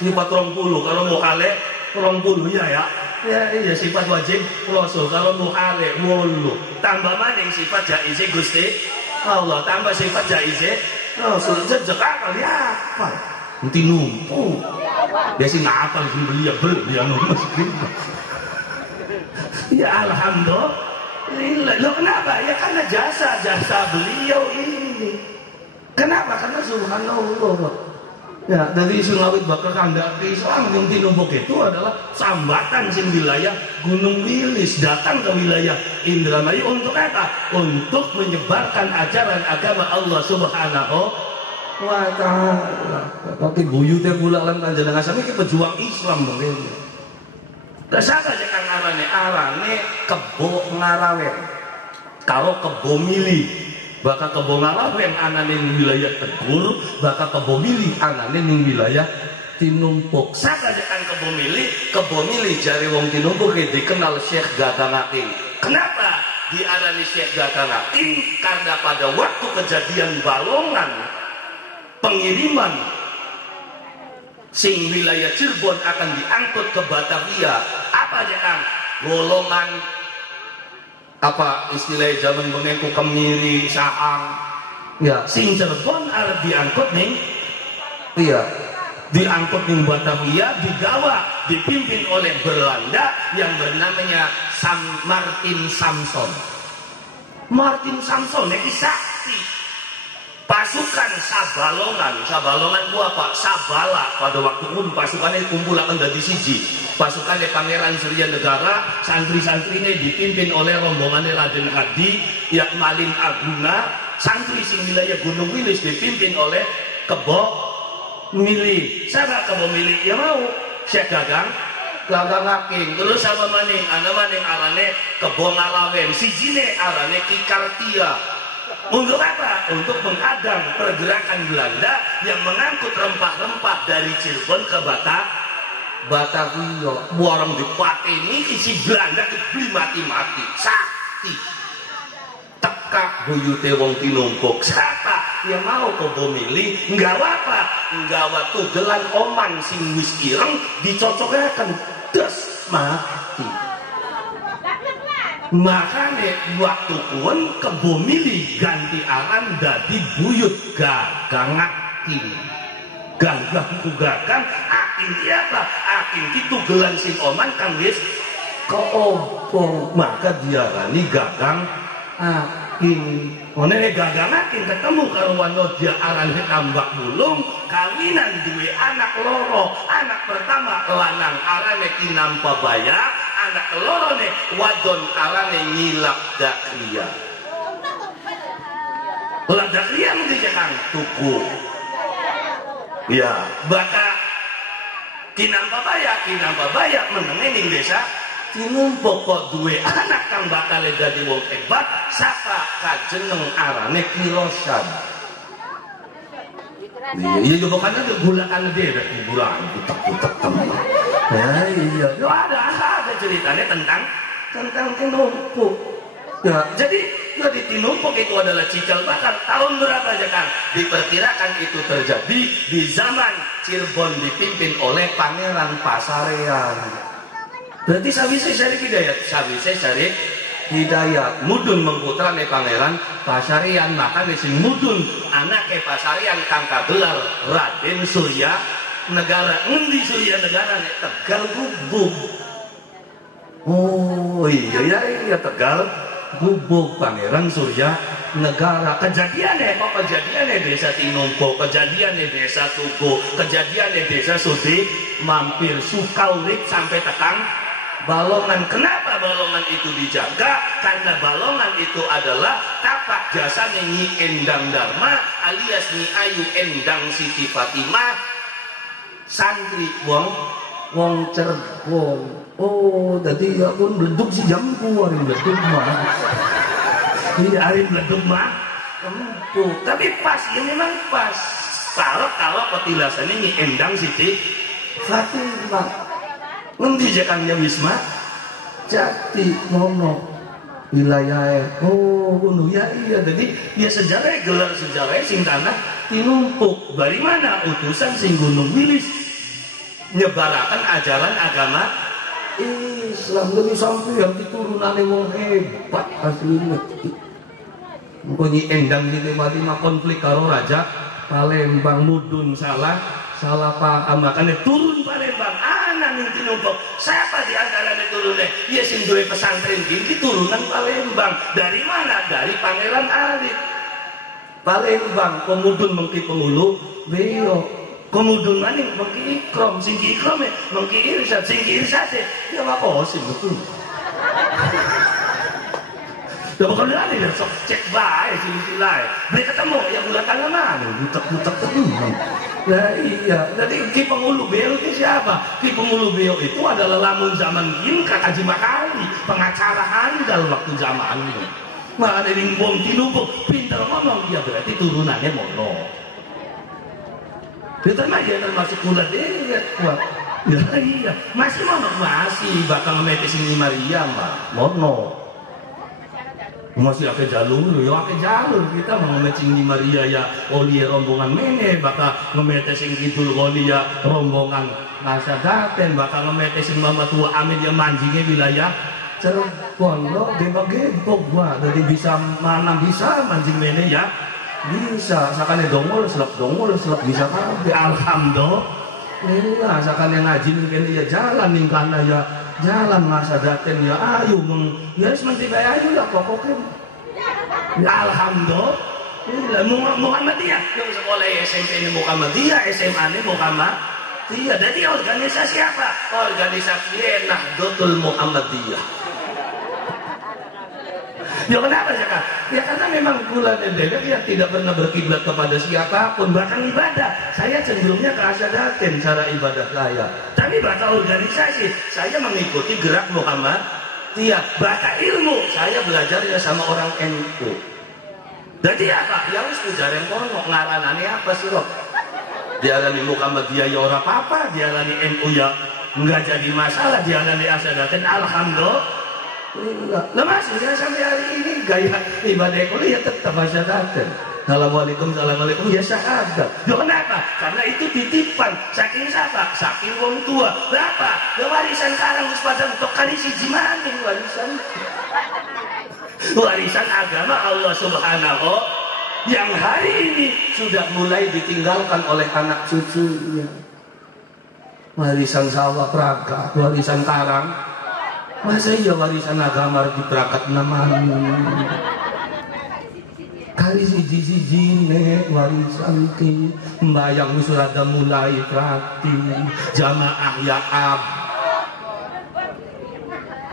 sifat 20 kalau mau hale 20 ya iya sifat wajib rasul kalau mau hale 8 tambah maning sifat jaize Gusti Allah tambah sifat jaize rasul jejak akal ya apa tinumpuk dia sih ngapal sih beli anu miskin ya alhamdulillah. Lo kenapa ya karena jasa beliau ini. Kenapa? Karena subhanallah. Ya, dari Sulawit bakal kandak ke Islam yang tinumpuk itu adalah sambatan sin wilayah Gunung Wilis datang ke wilayah Indramayu untuk apa? Untuk menyebarkan ajaran agama Allah Subhanahu wa ta'ala. Tapi buyute pula lan panjenengan sami ki pejuang Islam mungkin. Kesana aja kang arane kebo ngarawen. Kalau kebo mili bakal kebo ngarawen anane ning wilayah Tegur, bakal kebo mili anane ning wilayah Tinumpuk. Saka aja kang kebo mili jari wong Tinumpuk dikenal Syekh Gagangaking. Kenapa diarani Syekh Gagangaking? Karena pada waktu kejadian balongan pengiriman sing wilayah Cirebon akan diangkut ke Batavia, apa aja kang golongan apa istilah zaman mengengku kemiri saang ya sing Cirebon harus diangkut nih iya diangkut ning Batavia digawa dipimpin oleh Belanda yang bernamanya Martin Samson ini sakti pasukan Sabalongan gua Pak Sabala pada waktu pasukannya kumpul akan dari siji pasukannya Pangeran Surya Negara santri-santrinya dipimpin oleh rombongannya Raden Hadi Yak Malin Aguna santri sing wilayah Gunung Wilis dipimpin oleh Kebo Mili siapa Kebo Mili ya mau Syekh Gagang Aking terus sama maning arane Kebo Ngalawen sijine arane Ki Kartia. Untuk apa? Untuk menghadang pergerakan Belanda yang mengangkut rempah-rempah dari Cirebon ke Batavia. Warung dipateni isi Belanda dibeli mati-mati. Sakti. Tekak buyute wong tinumpuk. Siapa yang mau Kebo Mili? Enggak apa? Nggawa tugelan oman sing wis ireng dicocokaken des mati. Makanya waktu pun Kebo Mili ganti aran dadi buyut Gagang Aking. Gagang ku Gagang Aking apa? Aking itu gelan sing oman kang wis keobong maka diarani Gagang Aking. Ngene Gagang Aking ketemu karo wanodya arane Tambak Bulung kawinan duwe anak loro. Anak pertama lanang arane Kinampabaya. Anak lorone wadon arane Nyilak Dakria. Nyilak Dakria mesti Kang tuku. Ya, baka Kinampabaya menenge ning desa tinumpuk kok duwe anak kang bakal dadi wong hebat sapa kajeneng arane Kirosan. Iya juga kan ada gulakan dia ada kuburan putek-putek teman. Ya iya, ada ceritanya tentang tinumpuk. Ya, jadi tinumpuk itu adalah cikal bakal tahun berapa aja Kang? Diperkirakan itu terjadi di zaman Cirebon dipimpin oleh Pangeran Pasarean. Berarti sawise Syarif Hidayat mudun mengputrane Pangeran Pasarean maka sing mudun anake Pasarean kang kagelar Raden Surya Negara. Endi Surya Negara nek Tegal Gubuk. Oh iya Tegal Gubuk Pangeran Surya Negara. Kejadiannya desa Tinumpuk, kejadiannya desa Tugu, kejadiannya desa Sudi mampir Sukaurik sampai tekang Balongan. Kenapa Balongan itu dijaga? Karena Balongan itu adalah tapak jasa Nyi Endang Dharma alias Nyi Ayu Endang Siti Fatimah santri wong Cirebon. Oh, tadi aku bleduk si jamku hari bleduk mah. Ini hari bleduk mah. Empuk. Tapi pas ya memang pas. Kalau petilasannya Nyi Endang Siti Fatimah. Ngendi jakangnya Wisma Jati ngono wilayah ngono ya iya. Jadi dia sejarah gelar sejarah sing tanah tinumpuk. Dari mana utusan sing Gunung Wilis nyebarakan ajaran agama Islam. Jadi sampai yang diturunane wong hebat aslinya. Mungkin Endang Siti Fatimah konflik karo Raja Palembang mudun salah paham makanya turun Palembang anak ning tinumpuk. Siapa di antara turunnya? Ya sing duwe pesantren iki turunan Palembang. Dari mana? Dari Pangeran Arif. Palembang pemudun mengki pengulu beliau. Pemudun maning mengki ikrom, sing ikrom mengki irsad, sing irsad ya apa sih betul. Ya bakal ada ya sok cek bae silsilah. Beli ketemu yang bulan tangan mana? Butek-butek ketemu. Ya iya, jadi Ki Pengulu Beo itu siapa? Ki Pengulu Beo itu adalah lamun zaman ini Kak Haji Makali, pengacara handal waktu zaman itu. Nah ada yang bom tinumpuk, pintar ngomong, ya berarti turunannya mono. Dia termasuk kulat dia kuat. Ya iya, masih bakal metes ini Maria mah, mono. Masih ake jalur kita mau ngecing di Maria ya oli rombongan mene bakal ngemete sing kidul oli ya rombongan Nasadaten bakal ngemete sing mama tua amin ya manjingnya wilayah Cirebon lo gembok gua jadi bisa mana bisa manjing mene ya bisa sakane dongol selap bisa kabeh alhamdulillah sakane ngaji mungkin ya jalan ning kana ya jalan masa daten ya ayo ya menteri ayo lah pokoknya ya Muhammadiyah. Yang sekolah SMP ini Muhammadiyah, SMA ini Muhammadiyah. Jadi organisasi apa? Organisasi Nahdlatul Muhammadiyah. Ya kenapa sih Kak? Ya karena memang bulan Dewa yang tidak pernah berkiblat kepada siapapun, bahkan ibadah. Saya cenderungnya ke asyadatin cara ibadah saya. Tapi bahkan organisasi, saya mengikuti gerak Muhammadiyah. Bahkan ilmu, saya belajarnya sama orang NU. Jadi apa? Ya wis kujaren kono ngaranane apa sih kok? Diarani Muhammadiyah ya ora apa-apa, diarani NU ya enggak jadi masalah, diarani asyadatin alhamdulillah. Lah maksudnya sampai hari ini gaya ibadah kuliah ya tetap asyadatin. Assalamualaikum, assalamualaikum ya syahadat. Ya kenapa? Karena itu titipan saking siapa? Saking wong tua. Berapa? Ya warisan karang wis padang tok kali siji maning warisan agama Allah Subhanahu yang hari ini sudah mulai ditinggalkan oleh anak cucunya. Warisan sawah praga, warisan karang. Masa iya warisan agama diperakat namanya kali siji-siji nek warisan ki mbayang sudah mulai prakti jamaah ya ab.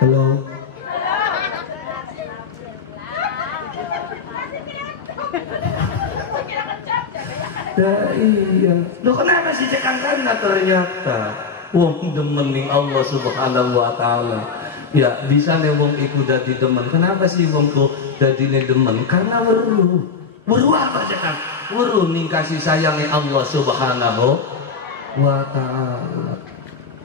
Halo. Ya iya. Loh kenapa sih cekang karena ternyata wong demening Allah Subhanahu wa taala. Ya bisa nih wong iku dadi demen. Kenapa sih wong ku dadi demen? Karena weruh. Weruh apa cekang? Weruh ning kasih sayangnya Allah Subhanahu wa taala.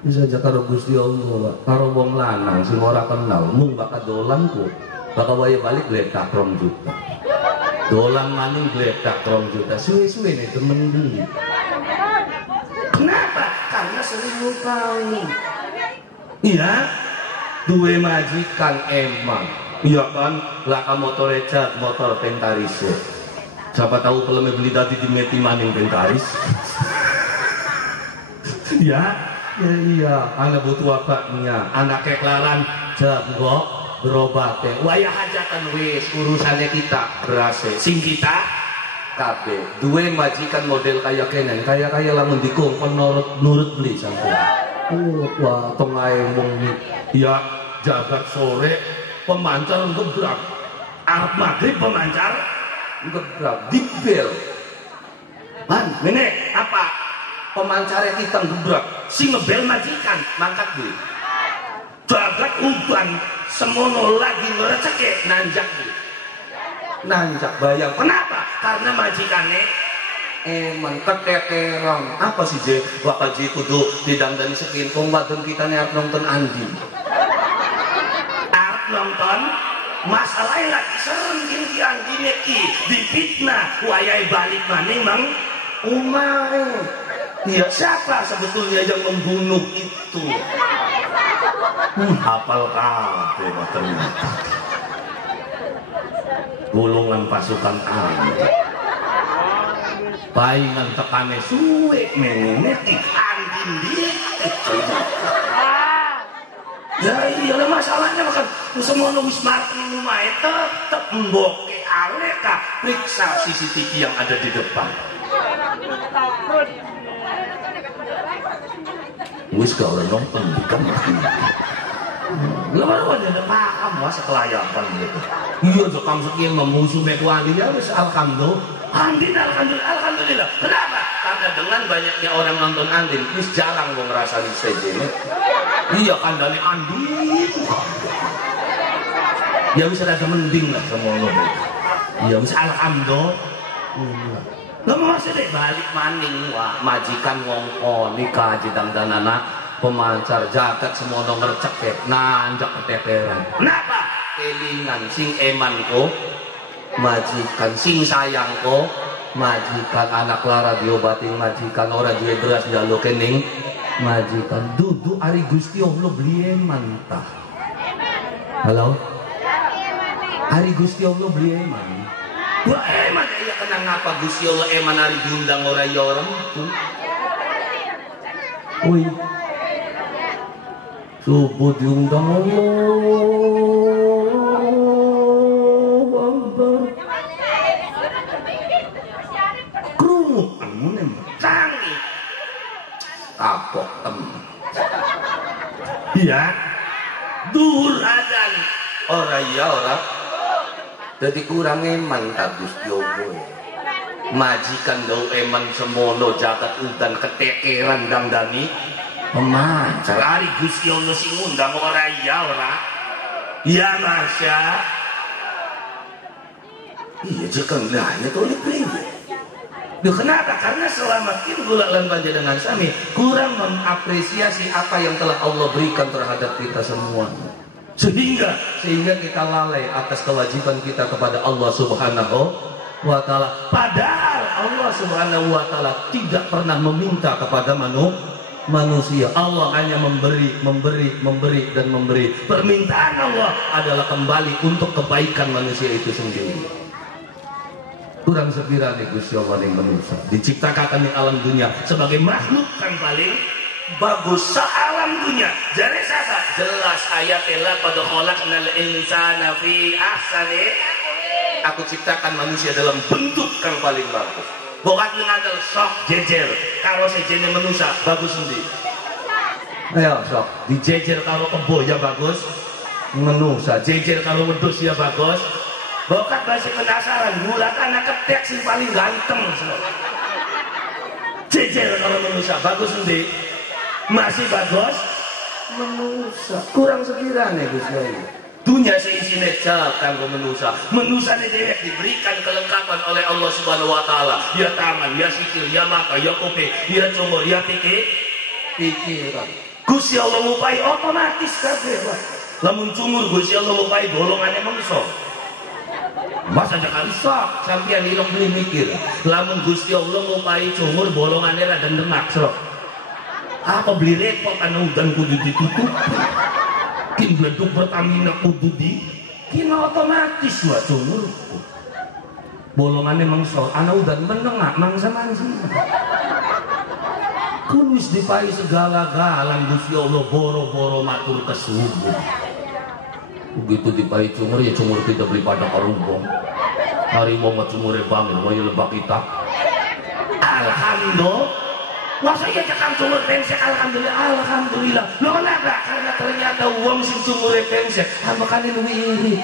Bisa aja karo Gusti Allah, karo wong lanang sing ora kenal, mung bakal dolan ku. Bakal waya balik gletak 2 juta. Dolan maning gletak 2 juta. Suwe-suwe nih demen beli. Kenapa? Karena sering lupain. Iya, duwe majikan emang. Iya kan, laka motor cat, motor pentaris. Siapa tahu kalau beli tadi di meti maning pentaris. Ya, ya iya, anak butuh apanya, anak keklaran, jago berobat. Wayah hajatan wis urusannya kita berase. Sing kita kabeh duwe majikan model kaya kenen, kaya lamun dikongkon nurut beli sampai. Wah, tengah wong ya jagat sore pemancar gebrak. Arab maghrib pemancar gebrak dibel. Man, ini apa? Pemancarnya kita gebrak. Si ngebel majikan mangkat beli. Jagat uban semono lagi ngereceke nanjak beli. Nanjak bayang. Kenapa? Karena majikannya emang keteteran. Apa sih je? Bapak je kudu didandani sekian kong wadon kita nih nonton Andi. Arep nonton masalahnya lagi serem ki Andi neki difitnah wayai balik maning mang umai. Iya siapa sebetulnya yang membunuh itu? Hafal kabeh ternyata. Golongan pasukan Andi. Paingan tekane suwe menene andin dikit. Ya iya masalahnya makan semua wis mateng lumayan tetep mboke aleka periksa CCTV yang ada di depan. Wis gak orang nonton kan. Baru ada paham wah sekelayapan gitu. Iya jokam sekian memusuh meku Andi ya wis alhamdulillah. Andin alhamdulillah. Kenapa? Karena dengan banyaknya orang nonton Andin, wis jarang mau ngerasa di stage ini. Iya kandani Andin. Ya wis ada mending lah semua lo. Ya wis alhamdulillah. Nggak mau maksudnya balik maning wah majikan ngongko nikah jidang dan anak pemancar jagat semua ngercek nanjak keteteran. Kenapa? Kelingan sing emanku majikan sing sayang ko majikan anak lara diobatin majikan orang jual beras jalo kening majikan duduk ari Gusti Allah beli eman tah. Halo ari Gusti Allah beli eman wah eman ya kenang ngapa Gusti Allah eman ari diundang orang ya orang itu woi subuh diundang Allah kapok tem. Iya. Duhur adzan. Ora iya ora. Dadi kurang eman ta Gusti Allah. Majikan do eman semono jagat udan ketekeran dandani. Pemancar ari Gusti Allah sing ngundang ora iya ora. Iya Masya. Iya cekeng nanya tuh priwe. Duh kenapa? Karena selama ini gula lan panjenengan sami kurang mengapresiasi apa yang telah Allah berikan terhadap kita semua. Sehingga kita lalai atas kewajiban kita kepada Allah Subhanahu wa taala. Padahal Allah Subhanahu wa taala tidak pernah meminta kepada manusia. Allah hanya memberi dan memberi. Permintaan Allah adalah kembali untuk kebaikan manusia itu sendiri. Kurang sepirane Gusti Allah yang manusia diciptakan di alam dunia sebagai makhluk kan paling bagus sealam dunia. Jadi sasa jelas ayatnya pada khalaqnal insana fi ahsani. Aku ciptakan manusia dalam bentuk yang paling bagus. Bukan mengadal sok jejer kalau sejenis manusia bagus sendiri. Ayo sok dijejer kalau kebo ya bagus. Manusia jejer kalau wedhus ya bagus. Bokat masih penasaran, bulat anak ketek sing paling ganteng. Jejer kalau manusia bagus sendiri, masih bagus manusia. Kurang sekiranya Gus Yai. Dunia seisinya cak kanggo manusia. Manusia ini dewek diberikan kelengkapan oleh Allah Subhanahu Wa Taala. Ya tangan, ya sikil, ya mata, ya kuping, ya cumur, ya pikiran. Gusti Allah ngupai otomatis kabeh. Lamun cumur Gusti Allah ngupai golongannya manusia. Masa jangan sok sampeyan ilmu beli mikir. Lamun Gusti Allah ngupai cumur bolongannya rada demak sok. Apa beli repot anu udan kudu ditutup. Kin bleduk Pertamina kudu di kina otomatis wa cumur. Bolongannya mangso ana udan menengak mangsa mansi. Kun wis dipai segala-galan Gusti Allah boro-boro matur kesubuh. Begitu dipai cumur ya cumur kita beli pada karumbong. Harimau mah cumure bangil wah lebak kita. Alhamdulillah. Masa iya cakang cumur pensek alhamdulillah. Lo kenapa? Karena ternyata uang sing cumure pensek makanya lebih iri.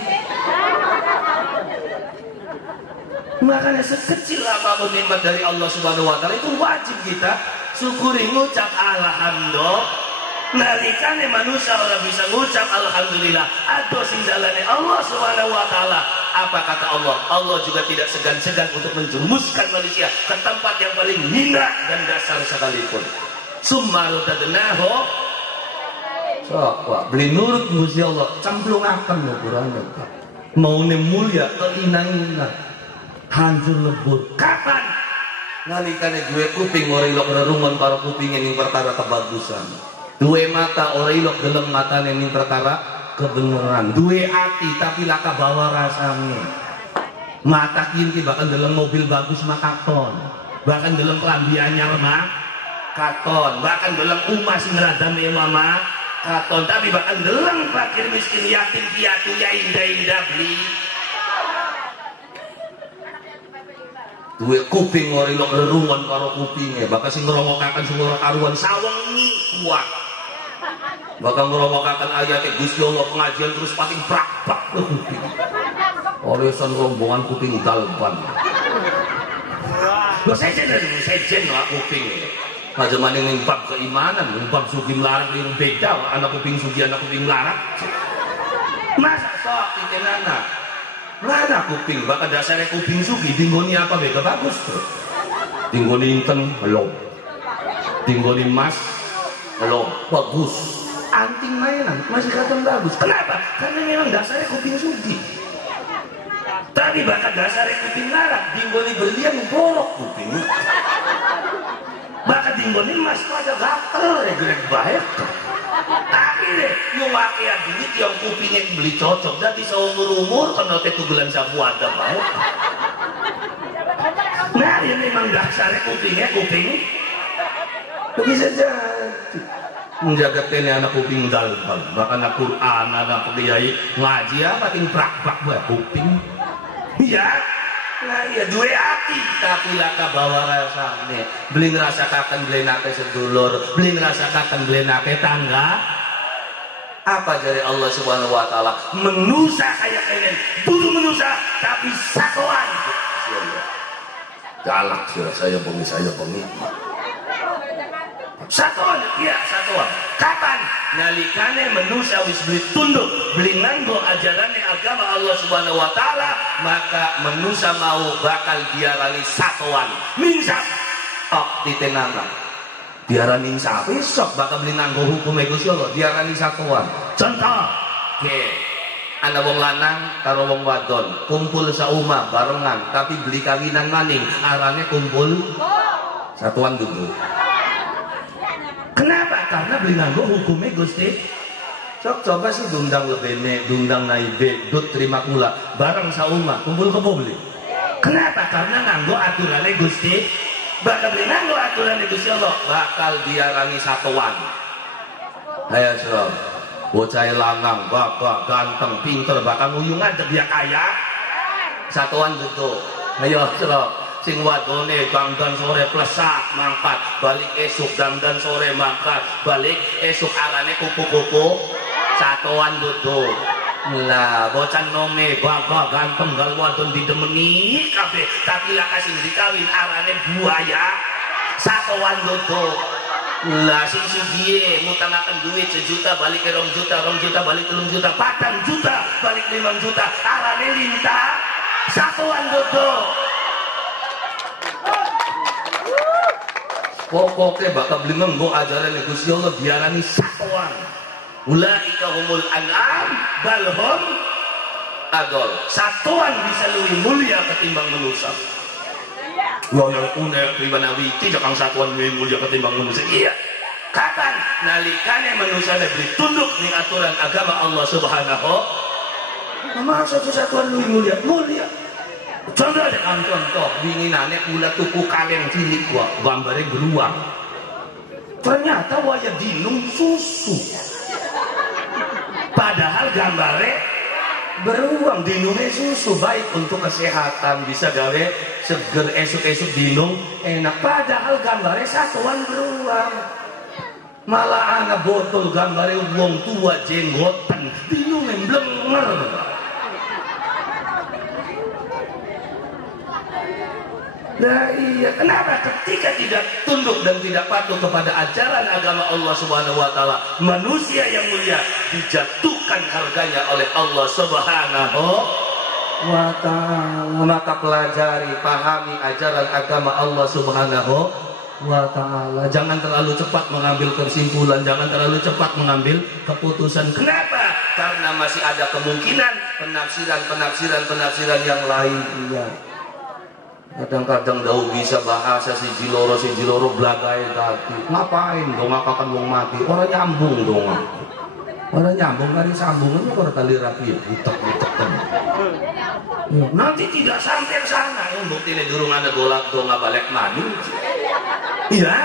Makanya sekecil apapun nikmat dari Allah Subhanahu wa taala itu wajib kita syukuri ngucap alhamdulillah. Nalikane manusia orang bisa ngucap alhamdulillah aduh sing jalane Allah Subhanahu wa taala. Apa kata Allah? Allah juga tidak segan-segan untuk menjerumuskan manusia ke tempat yang paling hina dan dasar sekalipun. Summa radadnahu. Sok, beli nurut Gusti Allah, cemplungaken lho Qur'an. Maune mulia keina-ina. Hancur lebur. Kapan? Nalikane duwe kuping ora ilok rerungon karo kupinge ning perkara kebagusan. Duwe mata ora ilok deleng matane ning perkara kebenaran. Duwe ati tapi laka bawa rasane. Mata kinti bahkan deleng mobil bagus makaton. Bahkan deleng klambi anyar mah katon. Bahkan deleng umah sing rada mewah mah katon. Tapi bahkan deleng fakir miskin yatim piatu ya indah-indah beli. Duwe kuping ora ilok rerungon karo kupinge. Bahkan sing ngrungokaken sing ora karuan sawengi kuat. Bakal ngeromokakan ayatnya Gusti Allah pengajian terus pating prak-prak ke kuping. Olesan rombongan kuping dalban. Lo sejen lah kuping. Aja maning ngumpap keimanan, ngumpap sugi melarat yang beda. Anak kuping sugi, anak kuping melarat. Masa sok ikenana. Mana kuping, bakal dasarnya kuping sugi. Tinggoni apa bega bagus tuh. Tinggoni inten, belum. Tinggoni emas, belum. Bagus. Anting mainan masih kadang bagus. Kenapa? Karena memang dasarnya kuping sugi. Tapi bahkan dasarnya kuping larat, dinggoni berlian borok kuping. Bahkan dinggoni emas pada gatel ya gede baik. Akhirnya nyuwakian duit yang kupingnya beli cocok dan bisa umur kena tetugelan sapu ada baik. Nah ini memang dasarnya kupingnya kuping. Bisa jadi. Menjaga tene anak kuping dalbal, bahkan anak Quran, anak kiai ngaji apa ting prak-prak buat kuping. Iya, Nah iya duwe ati tapi laka bawa rasane. Beli ngrasakaken blenake sedulur, beli ngrasakaken blenake tangga. Apa dari Allah Subhanahu wa taala? Menusa kayak kalian, butuh menusa tapi satuan. Galak saya bengi satuan, iya satuan. Kapan? Nalikane menusa wis beli tunduk, beli nganggo ajarannya agama Allah Subhanahu wa taala, maka menusa mau bakal diarani satuan. Mingsap tok ditenangna. Diarani insaf besok bakal beli nganggo hukum Gusti Allah, diarani satuan. Contoh, ana wong lanang karo wong wadon kumpul saumah barengan tapi beli kawinan maning, arane kumpul satuan dulu. Kenapa? Karena beli nganggo hukumnya Gusti. Sok coba sih dundang lebene, dundang naibe, dut terima kula, bareng saumah, kumpul kebo beli. Kenapa? Karena nganggo aturannya Gusti. Bakal beli nganggo aturannya Gusti Allah, bakal diarani satuan. Ayo sok, bocah lanang, bapak, ganteng, pinter, bakal nguyung aja dia kaya. Satuan betul. Ayo sok. Sing wadone dandan sore plesak mangkat, balik esuk dandan sore mangkat, balik esuk arane kupu-kupu satuan duduk. Lah bocah nome bapak ganteng gal wadon didemeni kabeh tapi lah kasih dikawin arane buaya satuan duduk. Lah sing sugiye mutangaken duit 1 juta balik ke 2 juta, 2 juta balik 3 juta, 4 juta balik 5 juta arane lintah satuan duduk. Pokoknya bakal beli nganggo ajaran Gusti Allah diarani satuan. Ulaika humul an'am bal hum adol. Satuan bisa lebih mulia ketimbang manusia. Wah yang punya pribadi tidak kang satuan lebih mulia ketimbang manusia. Iya. Kapan? Nalikane manusia lebih tunduk ning aturan agama Allah Subhanahu. Masa satuan lebih mulia? Mulia. Contoh deh contoh winginane kula tuku kaleng cilik gua gambare beruang. Ternyata waya dinung susu. Padahal gambare beruang, dinungnya susu baik untuk kesehatan, bisa gawe seger esuk-esuk dinung enak. Padahal gambare satuan beruang. Malah anak botol gambare wong tua jenggotan, dinungnya blenger. Nah iya, kenapa? Ketika tidak tunduk dan tidak patuh kepada ajaran agama Allah Subhanahu wa taala, manusia yang mulia dijatuhkan harganya oleh Allah Subhanahu wa taala. Maka pelajari, pahami ajaran agama Allah Subhanahu wa taala. Jangan terlalu cepat mengambil kesimpulan, jangan terlalu cepat mengambil keputusan. Kenapa? Karena masih ada kemungkinan penafsiran yang lain. Iya. Kadang-kadang dau bisa bahasa si jiloro belagai tadi. Ngapain dong akan wong mati? Orang nyambung dong. Orang nyambung kali sambungannya kalau tali rapi utek kan. Nanti tidak sampai sana. Yang bukti ini durung ada golak donga balik maning. Iya.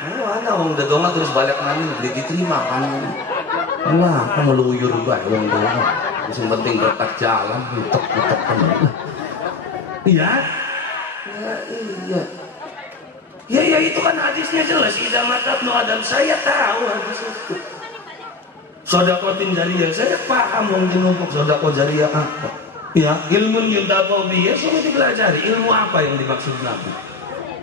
Ada wong donga terus balik maning beli diterima kan. Lah, kan ngeluyur bae wong donga. Yang penting berkat jalan utek kan. Iya. Ya itu kan hadisnya jelas. Idza mata ibnu Adam, saya tahu hadis itu. Sedekah jariyah saya paham mungkin untuk sedekah jariyah apa. Ya, ilmu yuntafa'u bihi sudah dipelajari. Ilmu apa yang dimaksud Nabi?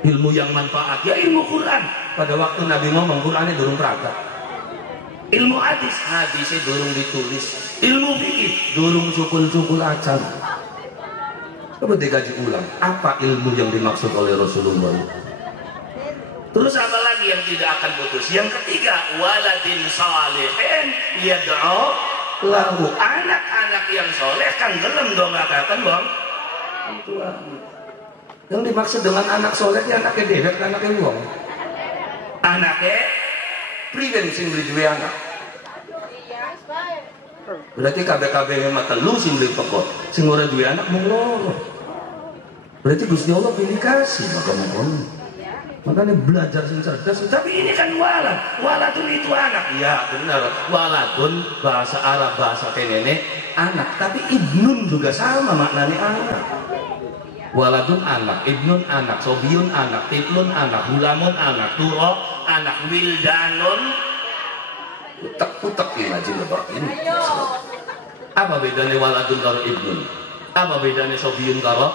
Ilmu yang manfaat. Ya ilmu Quran. Pada waktu Nabi ngomong Qurannya durung pragat. Ilmu hadisnya durung ditulis. Ilmu fikih durung cukul acan. Coba dikaji ulang, apa ilmu yang dimaksud oleh Rasulullah? Terus apa lagi yang tidak akan putus? Yang ketiga, waladin salihin yad'u lahu. Anak-anak yang soleh kan gelem dong ngatakan bang. Yang dimaksud dengan anak soleh ya anaknya dewek, anaknya wong. Anaknya priwen sing beli duwe anak. Berarti KB yang mata lu sing beli pokok, sing ora duwe anak mung loro. Berarti Gusti Allah pilih kasih makanya belajar sing cerdas. Tapi ini kan waladun itu anak. Ya benar, waladun bahasa Arab bahasa tenene anak. Tapi ibnun juga sama maknanya anak. Waladun anak, ibnun anak, sobiun anak, tiflun anak, hulamun anak, turo anak, wildanun utek-utek ini aja lebak ini. Apa bedanya waladun karo ibnun? Apa bedanya sobiun karo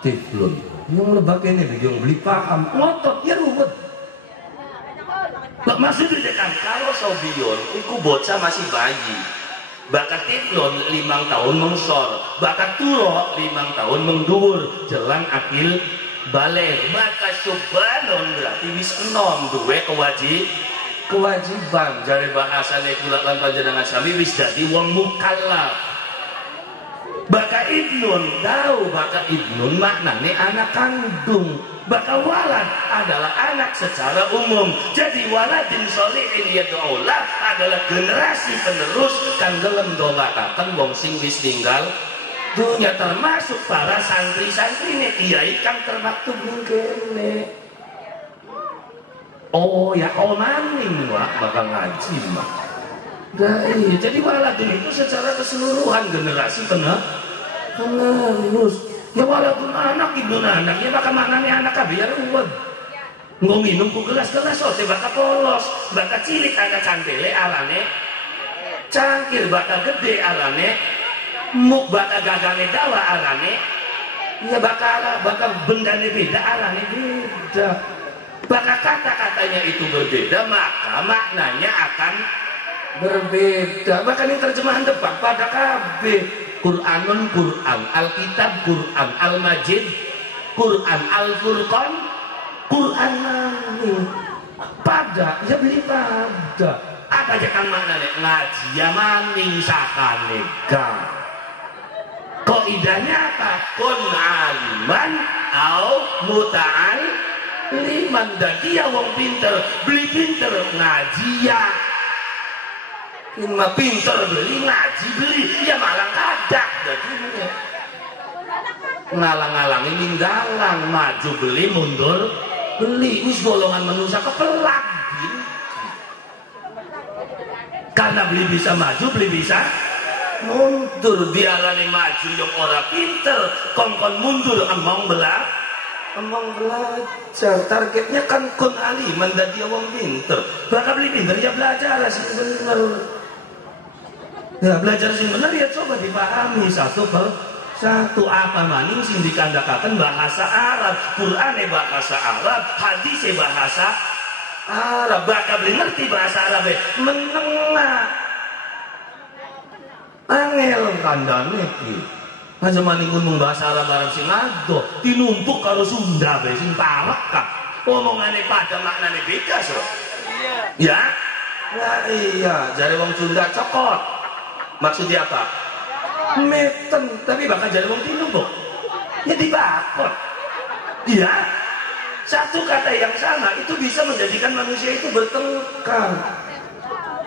tiflun? Yang lebak ini yang beli paham, ngotot ya ruwet. Maksudnya kan kalau sobiun itu bocah masih bayi, bakat tiflun 5 tahun mengsor, bakat turo 5 tahun mengduwur jelang akil balik, bakat subbanon berarti wis enom duwe kewajiban dari bahasane kula lan panjenengan sami wis dadi wong mukallaf. Baka ibnun tahu, baka ibnun maknane anak kandung, baka walad adalah anak secara umum. Jadi waladin sholihin yad'ulah adalah generasi penerus kang gelem ndongakaken wong sing wis ninggal dunya, termasuk para santri-santrine kiai kang termaktub ning kene. Oh ya, maning wak bakal ngaji mah. Nah, iya. Jadi waladun itu secara keseluruhan generasi penerus. Ya waladun anak, ibnu anak, ya bakal maknanya anak biar ruwet. Nggak minum ku gelas-gelas, oh bakal polos, bakal cilik anak cantele alane cangkir, bakal gede alane muk, bakal gagange dawa alane, ya bakal bendane beda alane beda. Bakal kata-katanya itu berbeda, maka maknanya akan berbeda. Bahkan ini terjemahan depan pada KB Quranun Quran, Alkitab Quran, Al-Majid Quran, Al-Furqan Quran maning. Pada ya beli pada apa aja kan maknanya ngaji ya maning sakane ga. Kaidahnya apa? Kun aliman au muta'al liman, dan dia wong pinter beli pinter ngaji ya. Ini pinter beli ngaji beli ya malah kadak, jadi ngalang-ngalangin ninggalang, maju beli mundur beli, wis golongan manusia kepelak gitu. Karena beli bisa maju beli bisa mundur, dialani maju yang orang pinter kongkon mundur emang belajar. Targetnya kan kun aliman dan dia wong pinter, bakal beli pinter ya belajar sih bener. Ya belajar sih bener ya coba dipahami satu apa maning sing dikandakaken bahasa Arab, Qur'ane bahasa Arab, hadise bahasa Arab, bakal beli ngerti bahasa Arab menengah angel kandane iki. Aja maning ngomong bahasa Arab sing ado dinumpuk karo Sunda bae sing parek kah. Omongane pada maknane beda, Bro. Iya. Ya iya, jare wong Sunda cokot. Maksudnya apa? Meten, tapi bakal jare wong tinumpuk. Ya dibakot. Iya. Satu kata yang sama itu bisa menjadikan manusia itu bertengkar.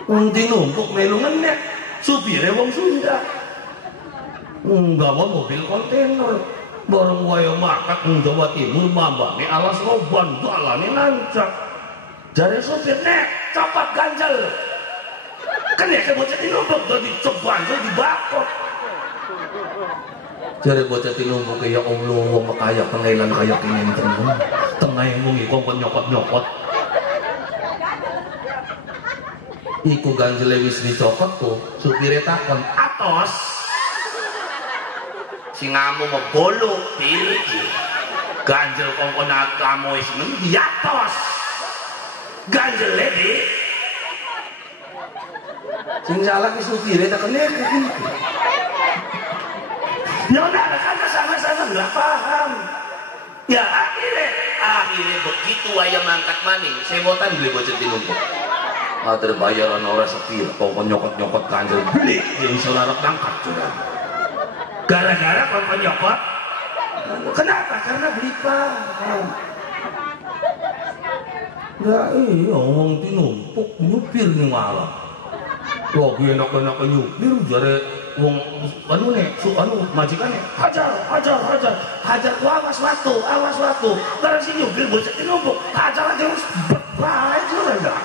Wong tinumpuk melu ngenek, supire wong Sunda. Nggawa mobil kontainer bareng waya makat ning Jawa Timur mambane alas roban dalane nancak. Jare sopir nek copot ganjel. Kan ya bocah tinumpuk dadi coban dibakot. Jare bocah tinumpuk ya Allah wong kaya pengelan kaya kene temen. Tengah mung iku nyokot-nyokot. Iku ganjele wis dicopot tuh, supire takon, "Atos." Singamu membolu pilih ganjel kongkon kamu ismen diatos ganjel ledi sing salah ki supire tekene gitu. Ya udah karena sama-sama nggak paham. Ya akhirnya begitu ayam angkat maning sewotan beli bocah tinumpuk. Terbayar orang sepi kongkon nyokot-nyokot ganjel beli yang saudara angkat sudah. Gara-gara kongkon nyokot. Kenapa? Karena beli paham. Ya iya ngomong tinumpuk nyupir nih malah. Lagi enak-enak nyupir jare wong anu nek majikane hajar ku awas waktu. Barang sing nyupir bocah tinumpuk hajar aja wis bae enggak.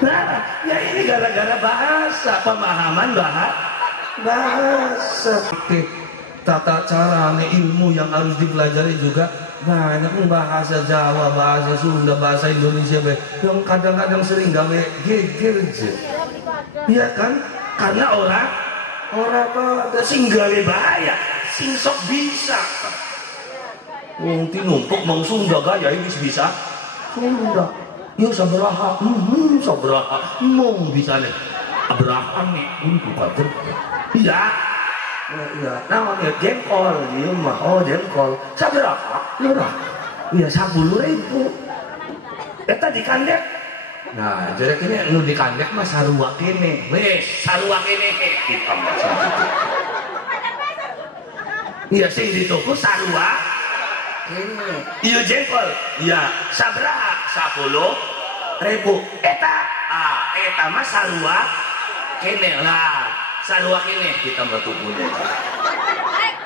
Nah, ya ini gara-gara bahasa, pemahaman bahasa. tata cara ilmu yang harus dipelajari juga banyak, bahasa Jawa, bahasa Sunda, bahasa Indonesia yang kadang-kadang sering gawe geger aja. Iya kan? Karena orang pada sing gawe bahaya, sing sok bisa. Wong tinumpuk mang Sunda gaya wis bisa. Sunda. Ya sabaraha, sabaraha mung bisane. Abraham nih untuk kader. Iya. Ya, namanya jengkol di rumah. Oh jengkol. Sabaraha? Murah. Iya 10.000. Eta dikandek. Nah, jadi kini nu dikandek mah sarua kene. Wes, sarua kene kita maksud itu. Iya sing di toko sarua kene. Iya jengkol. Iya, sabaraha? 10.000. Eta mah sarua kene lah. Sarua kene kita metukunya.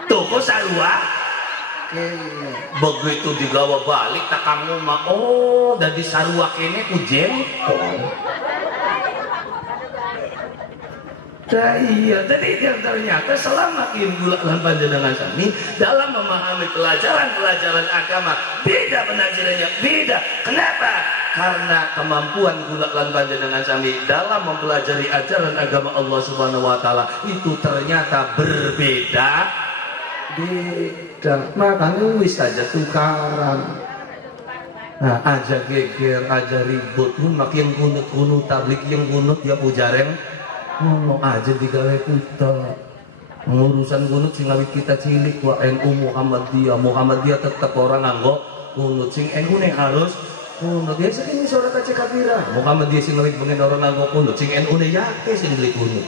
Toko sarua kene. Begitu digawa balik tak kamu mah oh dari sarua kene ku jengkol. Nah, iya, jadi yang ternyata selama gula lan panjenengan sami dalam memahami pelajaran agama beda penafsirannya, beda. Kenapa? Karena kemampuan gula lan panjenengan sami dalam mempelajari ajaran agama Allah Subhanahu wa taala itu ternyata berbeda. Makanya wis saja tukaran. Nah, aja geger, aja ribut, makin kunut tablik yang kunut ya pujareng. Ngomong aja digawe kita ngurusan kunut sing awit kita cilik wa NU Muhammadiyah tetap orang nganggo kunut sing NU nih harus kunut ya segini surat aja kabira Muhammadiyah sing awit pengen orang nganggo kunut sing NU nih ya sing beli kunut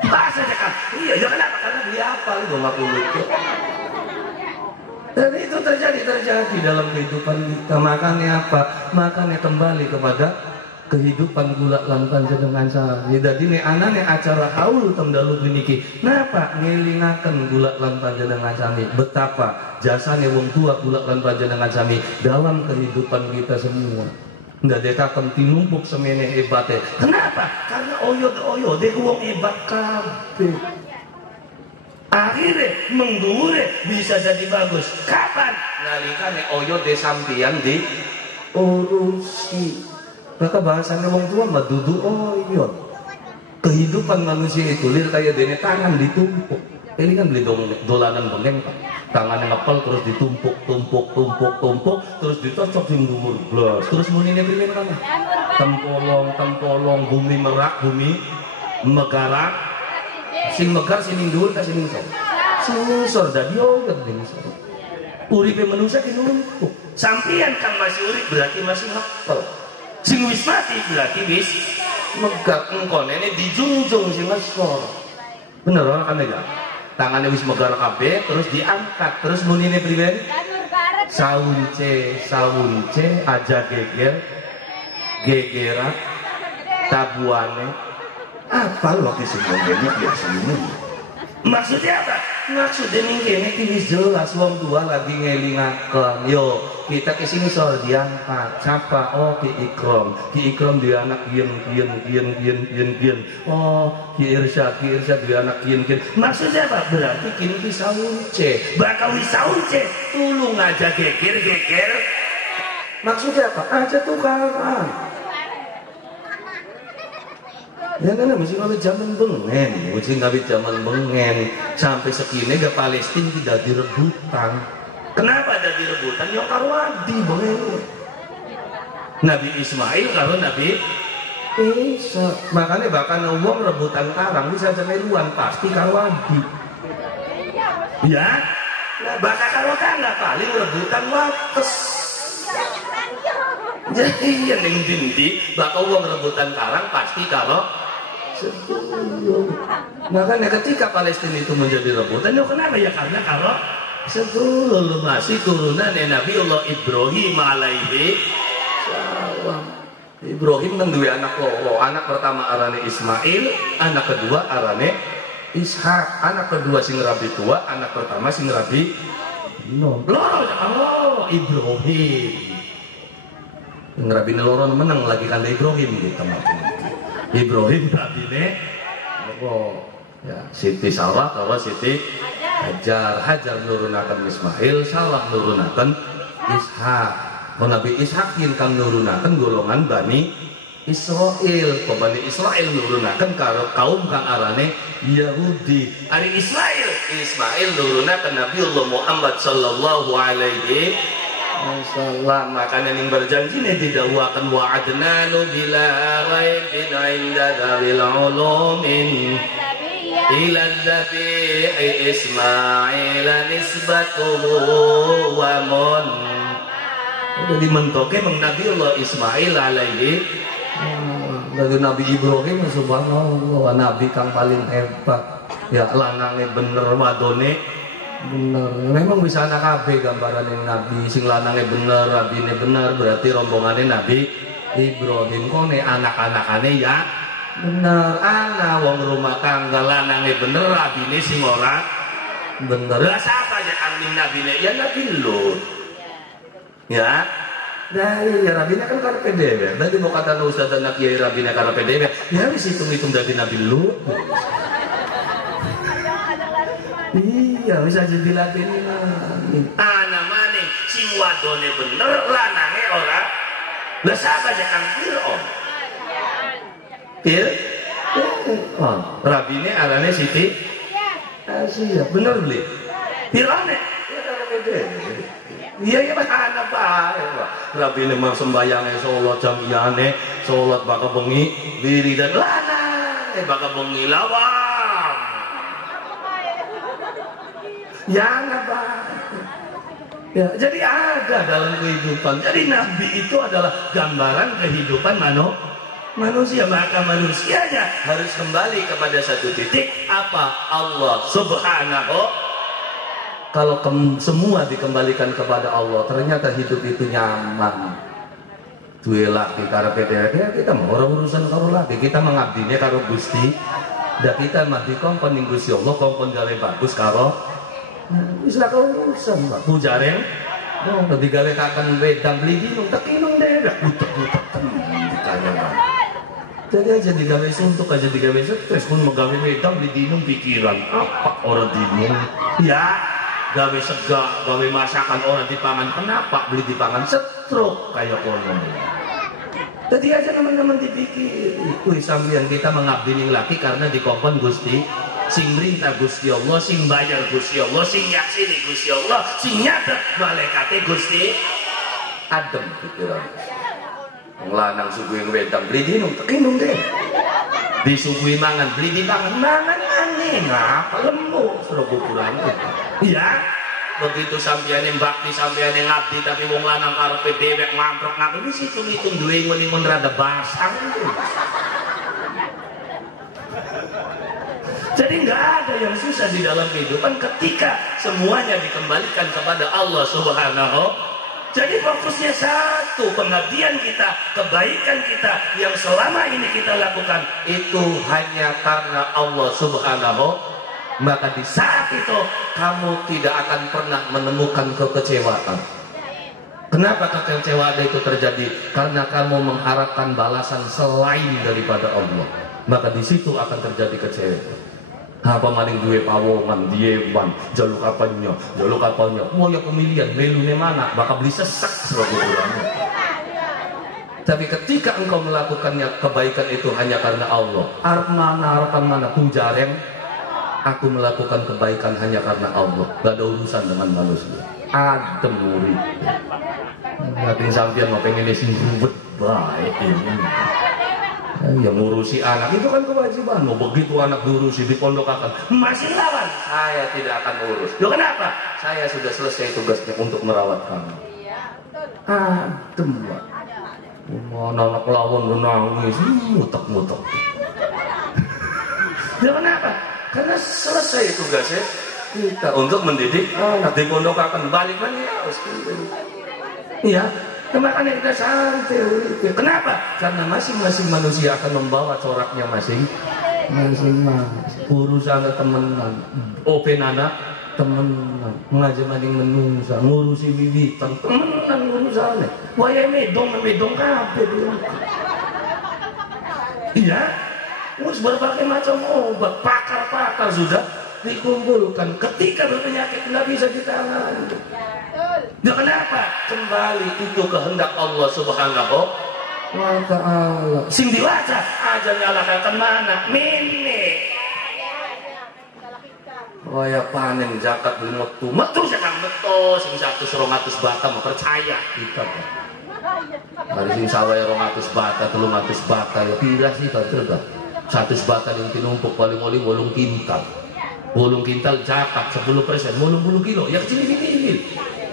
bahasa cekap iya ya kenapa karena dia apa itu nggak kunut dan itu terjadi dalam kehidupan kita. Makanya apa? Makanya kembali kepada kehidupan gula lan panjenengan sami. Dadi nek anane acara haul temdalu niki, napa ngelingaken gula lan panjenengan sami? Betapa jasane wong tua gula lan panjenengan sami dalam kehidupan kita semua. Ndadekaken tinumpuk semene hebate. Kenapa? Karena oyo dek wong hebat kabeh. Akhirnya mengguure bisa jadi bagus. Kapan? Nalikane oyo de sampeyan di urusi. Maka bahasanya wong tua mah dudu oyon. Kehidupan manusia itu lir kayak dene tangan ditumpuk. Ini kan beli dolanan bengeng Pak. Tangannya ngepel terus ditumpuk, terus ditocok di dhuwur blas. Terus munine primen kan? Tempolong, bumi merak, bumi megarak. Sing megar sing dhuwur ka sing ngisor. Sing ngisor dadi oget ning ngisor. Uripe manusia dinumpuk. Sampeyan kan masih urip berarti masih ngepel. Sing wis mati berarti wis megar engkone ini dijunjung sing ngesor. Bener ora kan ya? Tangannya wis megar kabeh terus diangkat terus munine priwen? Saunce aja gegeran tabuane apa lo kesimpulannya biasa ini? Maksudnya apa? Maksudnya nih wis jelas wong tua lagi ngelingaken yo kita kesini soal diangkat siapa Ki Ikram dia anak kian oh Ki Irsyad dia anak kian maksudnya apa? Berarti kini ki saunce bakal wis saunce tulung aja geger maksudnya apa? Aja tukaran ya kan mesti ngawit zaman bengen sampai sekini ke Palestina tidak direbutan. Kenapa ada direbutan? Ya karwadi bengen Nabi Ismail kalau Nabi Isa makanya bahkan uang rebutan karang bisa jemeluan pasti karwadi ya bahkan kalau kan nggak paling rebutan wates jadi yang dindi bakal uang rebutan karang pasti kalau makanya ketika Palestina itu menjadi rebutan, kenapa ya? Karena kalau sebelum masih turunan Nabi Allah Ibrahim alaihi salam. Ibrahim kan dua anak loro. Anak pertama arane Ismail, anak kedua arane Ishak. Anak kedua sing rabi tua, anak pertama sing rabi nom. Loro Ibrahim. Rabi loro menang lagi kan Ibrahim gitu maksudnya. Ibrahim babine apa ya Siti Sarah atau Siti Hajar nurunakan Ismail, Salah nurunakan Ishak. Nabi Ishak kang nurunakan golongan Bani Israel. Bani Israel nurunakan kaum kang arane Yahudi. Ari Ismail nurunakan Nabiullah Muhammad sallallahu alaihi wasallam. Makanya ning berjanji nih didawuakan wa'adna bila ghaibin inda dzil ulumin ila dzabihi Ismail nisbatuhu wa mun. Udah dimentoke meng Nabiullah Ismail alaihi dari Nabi Ibrahim subhanallah, nabi kang paling hebat ya, lanangnya bener wadone bener. Memang bisa anak kabeh gambaran yang nabi sing lanangnya bener, rabine bener, berarti rombongannya Nabi Ibrahim. Kone anak-anakane ya bener, anak wong rumah tangga lanangnya bener, rabine sing ora bener. Lah siapa aja kambing nabine? Ya Nabi Lut. Ya. Nah, ya rabine kan karepe dhewe. Dadi mau kata ustaz dan kiai rabine karepe dhewe. Ya wis hitung-hitung dari Nabi Lut. Iya, bisa jadi latini anak maning sing wadone bener, lanange ora. Lah siapa aja kang Fir'aun? Oh, rabine arane Siti Asia. Bener beli. Fir'aun ya karepe dhewe. Iya mas anak bae. Rabine mah sembayangnya sholat jamiyane, sholat baka bengi, wiridan lanang, baka bengi lawang. Ya anak bae. Ya, jadi ada dalam kehidupan. Jadi Nabi itu adalah gambaran kehidupan manusia. Maka manusianya harus kembali kepada satu titik, apa? Allah Subhanahu. Kalau semua dikembalikan kepada Allah, ternyata hidup itu nyaman. Dua laki karepe dhewe, kita mau orang urusan karo laki, kita mengabdinya karo Gusti. Dan kita mah dikongkon ning Gusti Allah, kongkon gawe bagus karo bisa kau urusan, Pak. Pujareng, digawe kaken wedang beli dinung, tekinung dhewe, utek-utek ditanya. Jadi aja digawe suntuk, aja digawe stres, pun megawe wedang beli dinung pikiran apa orang dinung? Ya. Gawe segak, gawe masakan orang dipangan, kenapa beli dipangan stroke kayak kono. Jadi aja teman-teman dipikir, kuwi sampeyan kita mengabdi ning laki karena dikongkon Gusti, sing merintah Gusti Allah, sing bayar Gusti Allah, sing yaksini Gusti Allah, sing nyatet malaikate Gusti. Adem pikiran. Wong lanang suguhi wedang beli dinung, tekinung deh. Disuguhi mangan, beli dipangan, mangan aneh, ngapa lemu, suruh kuburan. Iya, begitu sampeyan yang bakti, sampeyan yang ngabdi, tapi wong lanang karepe dhewek ngamprok ini hitung-hitung duwe ngun-ngun rada basang. Jadi nggak ada yang susah di dalam kehidupan ketika semuanya dikembalikan kepada Allah Subhanahu. Jadi fokusnya satu, pengabdian kita, kebaikan kita yang selama ini kita lakukan itu hanya karena Allah Subhanahu. Maka di saat itu kamu tidak akan pernah menemukan kekecewaan. Kenapa kekecewaan itu terjadi? Karena kamu mengharapkan balasan selain daripada Allah. Maka di situ akan terjadi kecewa. Apa maning duwe pawongan, diewan, jaluk apanya, mau ya pemilihan, melune mana, bakal beli sesek sebagainya. Tapi ketika engkau melakukannya kebaikan itu hanya karena Allah, harapan mana pujareng, aku melakukan kebaikan hanya karena Allah, gak ada urusan dengan manusia. Adem murid. Ngatin sampean mau pengen disinggung baik ini. Yang ngurusi anak itu kan kewajiban. Mau begitu anak diurusi di pondok akan masih lawan, saya tidak akan urus. Loh kenapa? Saya sudah selesai tugasnya untuk merawat kamu. Adem lah. Anak lawan nangis, mutek-mutek. Loh kenapa? Karena selesai tugasnya kita untuk mendidik anak di pondok akan balik lagi harus. Iya. Makanya kita santai. Kenapa? Karena masing-masing manusia akan membawa coraknya masing-masing. Urusan temenan, openana temenan, ngajak maning menungsa, ngurusi wiwitan, temenan urusannya. Waya medong kabeh. Iya. Terus berbagai macam obat, pakar-pakar sudah dikumpulkan. Ketika berpenyakit nggak bisa ditangani. Ya kenapa? Kembali itu kehendak Allah Subhanahu wa ta'ala. Sing diwaca aja nyalakan mana? Mini. Waya panen zakat beli metu jangan metu sing 100-200 bata mah percaya kita. Hari sing sawah 200 bata, 300 bata ya pira sih betul dah. 100 bata yang tinumpuk paling 8 kintal. 8 kintal zakat 10%, 80 kilo. Ya kecil-kecil.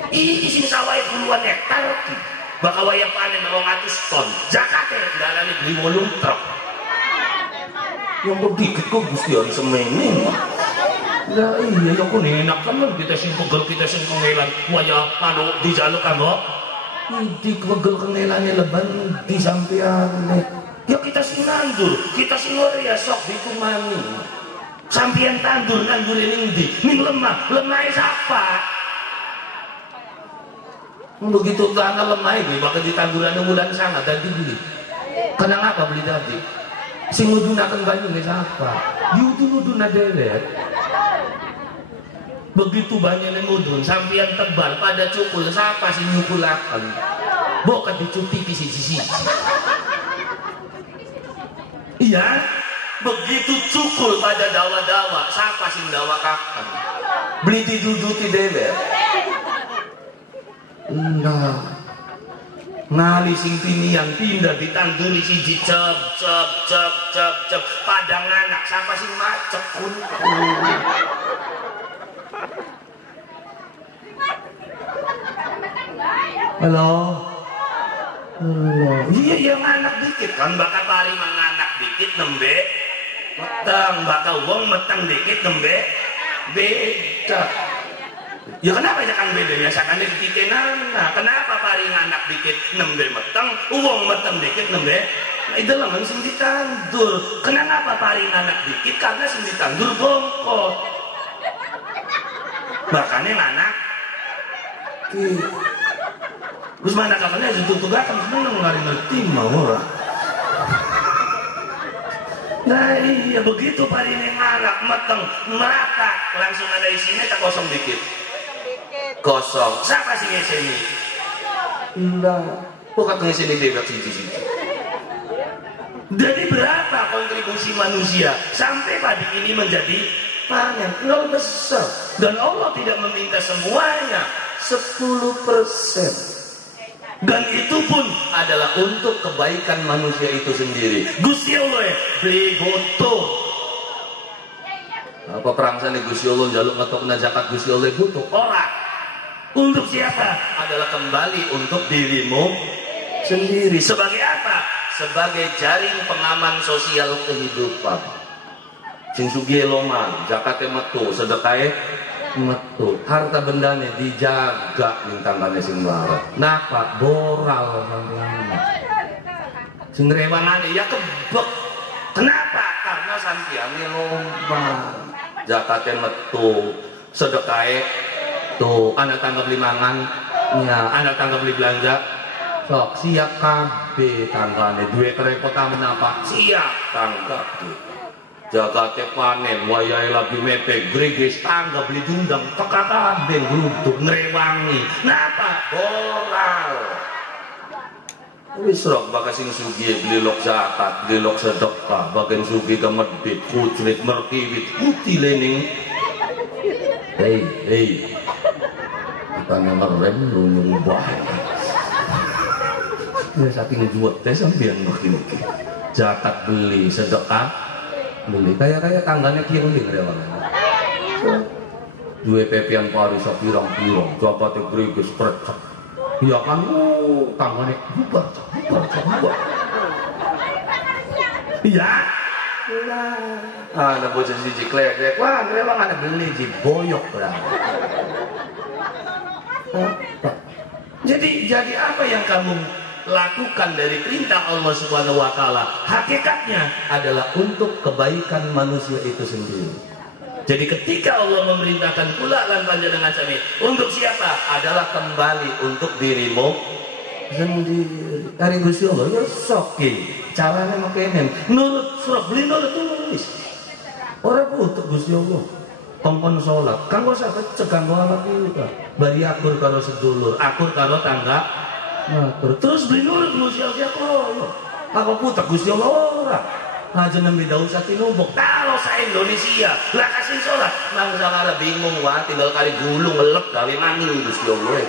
Ini sing sawah puluhan hektar. Bakal waya panen 200 ton. Zakatnya dalane beli 8 truk. Yang dikit kok Gusti on semene. Lah iya ya kok enak kan kita sing pegel kita sing kengelan waya anu dijaluk kan kok. Di pegel kengelane leban di sampean. Ya kita sing nandur, kita sing ya sok dikumani. Sampean tandur nandur ning ndi? Ning lemah, lemahe sapa? Begitu tanah lemah iki bakal ditanduran bulan sana dadi beli. Kenapa apa beli dadi? Sing ngudunaken banyu ge sapa? Diudun-udun dewek. Begitu banyak yang mudun, sampian tebal pada cukul, siapa sih nyukulakan? Bukan dicuti di sisi. Iya, begitu cukul pada dawa-dawa, siapa sih dawa-kakan? Beli diduduti dewer. Nah, ngali sing tinian pindah ditanduri siji cep padang anak, siapa sih macet kun. Halo. Iya yang anak dikit kan bakal pari manganak dikit nembe. Metang bakal wong metang dikit nembe. Beda. Ya kenapa jangan beda ya sakane dititenan. Nah, kenapa pari nganak dikit nembe metang, wong metang dikit nembe. Nah, itu lah sing ditandur. Kenapa pari nganak dikit? Karena sing ditandur bongkot. Makanya nganak terus mana kapannya tutup-tutupan seneng ngerti mau orang. Nah iya begitu pari ini nganak meteng merata langsung ada isinya tak kosong dikit. Kosong. Siapa sih ngisi? Enggak. Bukan ngisi di bebek siji. Jadi berapa kontribusi manusia sampai padi ini menjadi panen? Nol besar. Dan Allah tidak meminta semuanya 10%. Dan itu pun adalah untuk kebaikan manusia itu sendiri. Gusti Allah beli butuh. Apa perangsan Gusti Allah jaluk ngetokna zakat Gusti Allah butuh orang. Untuk siapa? Adalah kembali untuk dirimu sendiri. Sebagai apa? Sebagai jaring pengaman sosial kehidupan. Sing sugih loman, zakate metu, sedekahe metu, harta bendane dijaga mintangannya sing larat. Napa? Boral sampeyan. Sing rewangane ya kebek. Kenapa? Karena sampeyan lomba. Zakate metu, sedekahe tuh, anak tangga beli mangan, ya, anak tangga beli belanja. Sok siap kabeh tanggane duwe kerepotan menapa? Siap tangga. Jagate panen wayahe lagi mepek greges tangga beli dundang teka kabeh gruduk ngrewangi. Napa? Boral. Wis rok bakal sing sugih beli lok zakat, beli lok sedekah, bagian sugih ke medit, kucrit, merkiwit, putih lening. Hei. Kita ngerem lu nyubah. Ya saking juwet teh sampeyan makin-makin. Zakat beli, sedekah beli kayak tangganya kieuling rewang. Duwe pepian pari sapirang-pirang, jabate greges precek. Ya kan tanggane bubar. Iya. Ana bocah siji klek, wah rewang ana beli ji boyok lah. Jadi apa yang kamu lakukan dari perintah Allah Subhanahu wa taala? Hakikatnya adalah untuk kebaikan manusia itu sendiri. Jadi ketika Allah memerintahkan pula lan panjenengan sami, untuk siapa? Adalah kembali untuk dirimu sendiri. Dari Gusti Allah ya sokin. Caranya makenen nurut surat beli nurut tulis. Ora butuh Gusti Allah. kongkon sholat kanggo saged kanggo awak kita bari akur karo sedulur akur karo tangga akur terus beli nurut musia-musia koyo apa putek Gusti Allah ora aja nembe daun sati numpuk kalau sa Indonesia lah kasih sholat mangsa kara bingung wah tinggal kali gulung ngelep gawe mangil Gusti Allah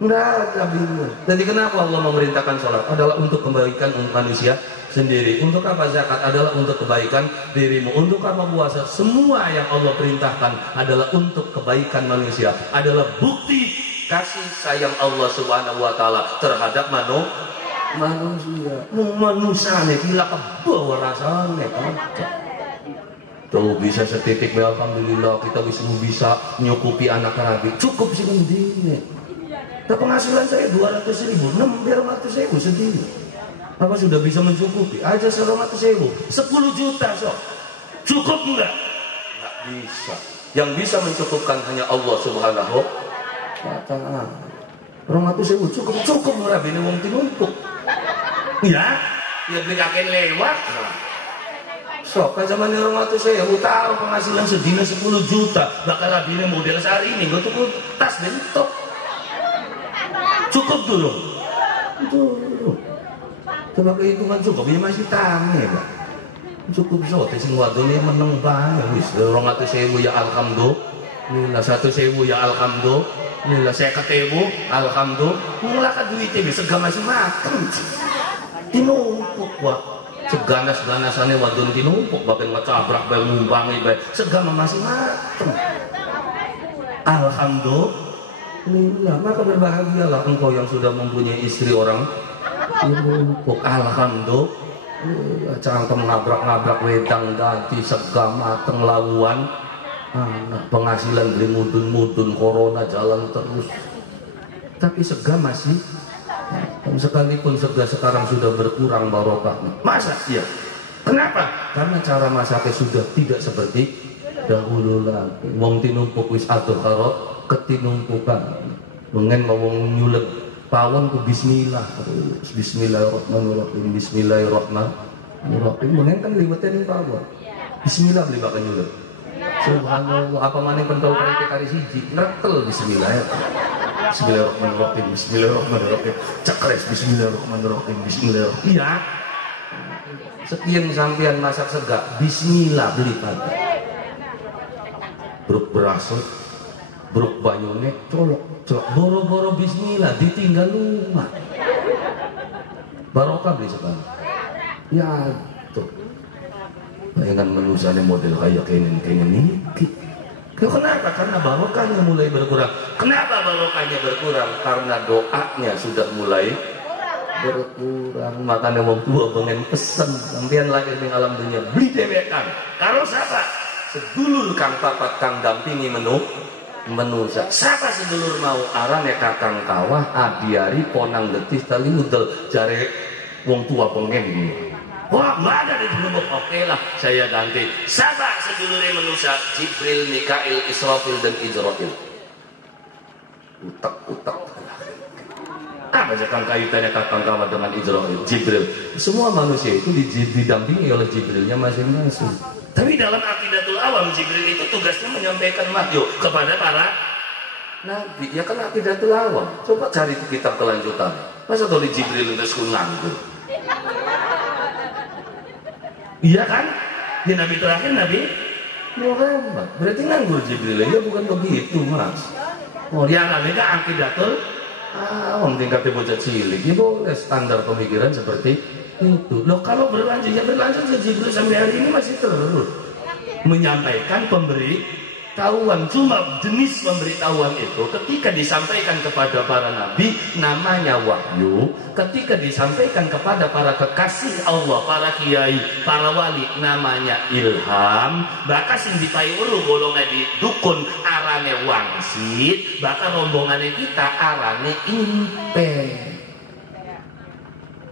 enggak bingung. Jadi kenapa Allah memerintahkan sholat adalah untuk kebaikan manusia sendiri. Untuk apa zakat adalah untuk kebaikan dirimu. Untuk apa puasa? Semua yang Allah perintahkan adalah untuk kebaikan manusia. Adalah bukti kasih sayang Allah Subhanahu wa taala terhadap manusia. Manusia nih gila kebawa rasanya kan. Tuh bisa setitik alhamdulillah kita bisa nyukupi anak rabi. Cukup sih mending. Nah, penghasilan saya 200.000, 600.000 sendiri. Apa sudah bisa mencukupi? Aja 100.000, 10 juta sok. Cukup enggak? Enggak bisa. Yang bisa mencukupkan hanya Allah Subhanahu wa taala. 200.000 cukup ora bene wong tinumpuk. Ya, ya beli kakek lewat. Sok ka zaman 200.000 tahu penghasilan sedina 10 juta, bakal labine model sehari ini gue tuku tas bentuk. Cukup dulu. Coba kehitungan cukup ini masih tangi, Pak. Cukup sote sing wadone meneng banget wis 200.000 ya alhamdulillah. 100.000 ya alhamdulillah. 50.000 alhamdulillah. Mulai ka duite wis sega masih makan. Tinumpuk wae. Seganas-ganasane wadon tinumpuk bae ngecabrak bae ngumbangi bae. Sega masih makan. Alhamdulillah. Maka berbahagialah engkau yang sudah mempunyai istri orang tinumpuk. Alhamdulillah. Cangkem ngabrak-ngabrak wedang ganti sega mateng lawuan anak penghasilan beli mudun-mudun corona jalan terus tapi sega masih sekalipun sega sekarang sudah berkurang barokahnya. Masa iya? Kenapa? Karena cara masaknya sudah tidak seperti dahulu lagi. Wong tinumpuk wis atur karo ketinumpukan mengen wong nyuleg pawon ku bismillah bismillahirrahmanirrahim bismillahirrahmanirrahim mengen kan liwete ning pawon bismillah beli bakal nyuleg subhanallah apa maning pentol kari siji nretel bismillah bismillahirrahmanirrahim bismillahirrahmanirrahim cekres bismillahirrahmanirrahim bismillahirrahmanirrahim iya sekian sampean masak sega bismillah beli pada bruk berasut bruk banyune colok boro-boro bismillah ditinggal rumah barokah beli sekarang ya tuh bayangan manusia model kayak kenen niki kenapa? Karena barokahnya mulai berkurang. Kenapa barokahnya berkurang? Karena doanya sudah mulai berkurang. Makanya wong tua pengen pesen sampean lahir ning alam dunia beli dewekan karo siapa? Sedulur kang papat kang dampingi menusa siapa sedulur mau arane kakang kawah adiari ponang getis tali udel jare wong tua pengen gini wah nggak ada di Blubuk oke lah saya ganti siapa sedulurnya menusa Jibril, Mikail, Israfil dan Ijrafil utak apa sekarang kaitannya kakang kawah dengan Ijrafil Jibril semua manusia itu didampingi oleh Jibrilnya masing-masing. Tapi dalam Aqidatul Awam Jibril itu tugasnya menyampaikan wahyu kepada para nabi. Ya kan Aqidatul Awam. Coba cari kitab kelanjutan. Masa dari Jibril terus nganggur? Iya kan? Di nabi terakhir Nabi Muhammad. Berarti nganggur Jibril. Ya bukan begitu mas. Oh yang namanya Aqidatul Awam tingkatnya bocah cilik. Ya boleh standar pemikiran seperti itu. Loh kalau berlanjut Jibril sampai hari ini masih terus menyampaikan pemberitahuan. Cuma jenis pemberitahuan itu ketika disampaikan kepada para nabi namanya wahyu, ketika disampaikan kepada para kekasih Allah, para kiai, para wali namanya ilham, bahkan sing dipayuru golongan di dukun arane wangsit, bahkan rombongannya kita arane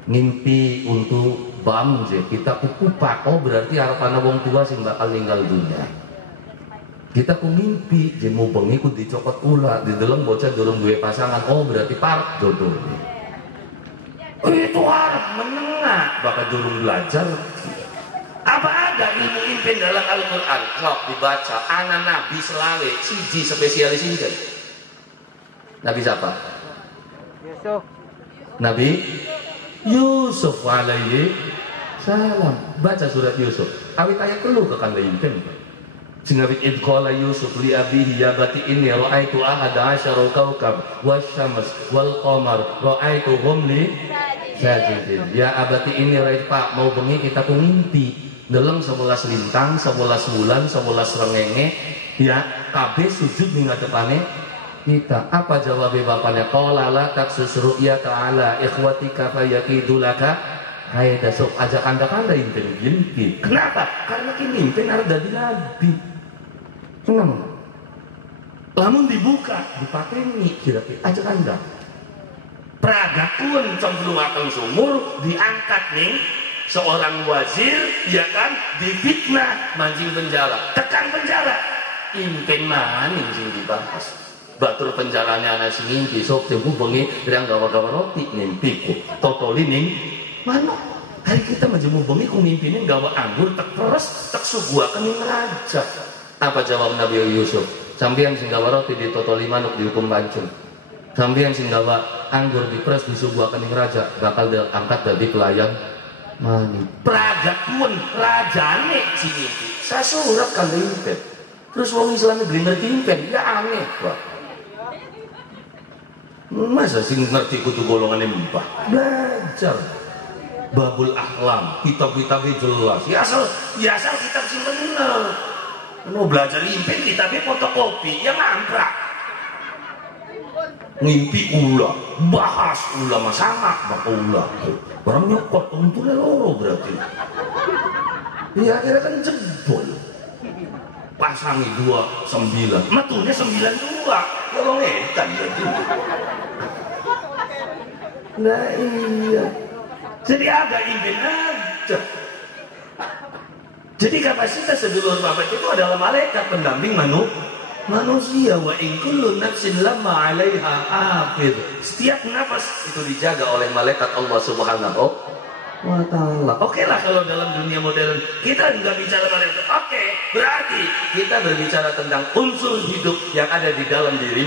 ngimpi untuk bamje kita kukupak. Oh berarti harapan wong tua sing bakal ninggal dunia kita ku ngimpi jemu bengi ku dicokot pula di dalam bocah durung duwe pasangan. Oh berarti parek jodoh itu harap menengah bakal durung belajar apa ada ilmu impen dalam Al-Quran. Sok dibaca, anak Nabi selawe, siji spesialis impen. Nabi siapa? Yusuf. Nabi Yusuf alaihi salam. Baca surat Yusuf. Awit ayat telu ke kanda impen. Sing awit id qala Yusuf li abihi ya bati inni ra'aitu ahada asyara kawkab wasyams wal qamar ra'aituhum li sajidin. Ya abati ini Pak mau bengi kita ku ngimpi deleng 11 lintang, 11 bulan, 11 rengenge ya kabeh sujud ning ngadepane kita. Apa jawab bapaknya? Qala la taksus ru'ya ta'ala ikhwatika fayakidulaka haida sok ajak anda impen gimpi. Kenapa? Karena kini impen ada di Nabi. Kenapa? Lamun dibuka dipakai nih kira-kira ajak anda peragakun cemplungakan sumur diangkat nih seorang wazir ya kan difitnah mancing penjara tekan penjara impen maning sing dibahas batur penjaranya anak si ngimpi sok tebu bengi yang gawa-gawa roti ngimpiku totolining mana hari kita majemu bengi ku ngimpinin gawa anggur tek peres tek suguakan ning raja. Apa jawab Nabi Yusuf? Sampeyan sing gawa roti ditotoli manuk dihukum bancung. Sampeyan sing gawa anggur dipres disuguhaken ing raja bakal diangkat dari pelayan mani. Pragakuan rajane sini. Saya surat kan impen. Terus wong Islam negeri ngerti impen, ya aneh, Pak. Masa sing ngerti kudu golongan empah? Belajar. Babul Ahlam, kitab-kitabnya jelas. Ya asal kitab sing bener. Mau belajar impen kitabnya fotokopi yang ngambrak. Ngimpi ulah, bahas ulama sama bak ulah. Orang nyokot untungnya loro berarti. Ya akhirnya kan jebol. Pasangi 29, matunya 92. Orang edan berarti. Nah iya. Jadi ada impen aja. Jadi kapasitas sedulur bapak itu adalah malaikat pendamping manusia. Wa in kullu nafsin lamma 'alaiha hafidh. Setiap nafas itu dijaga oleh malaikat Allah Subhanahu wa taala. Oke lah kalau dalam dunia modern kita nggak bicara malaikat. Oke, berarti kita berbicara tentang unsur hidup yang ada di dalam diri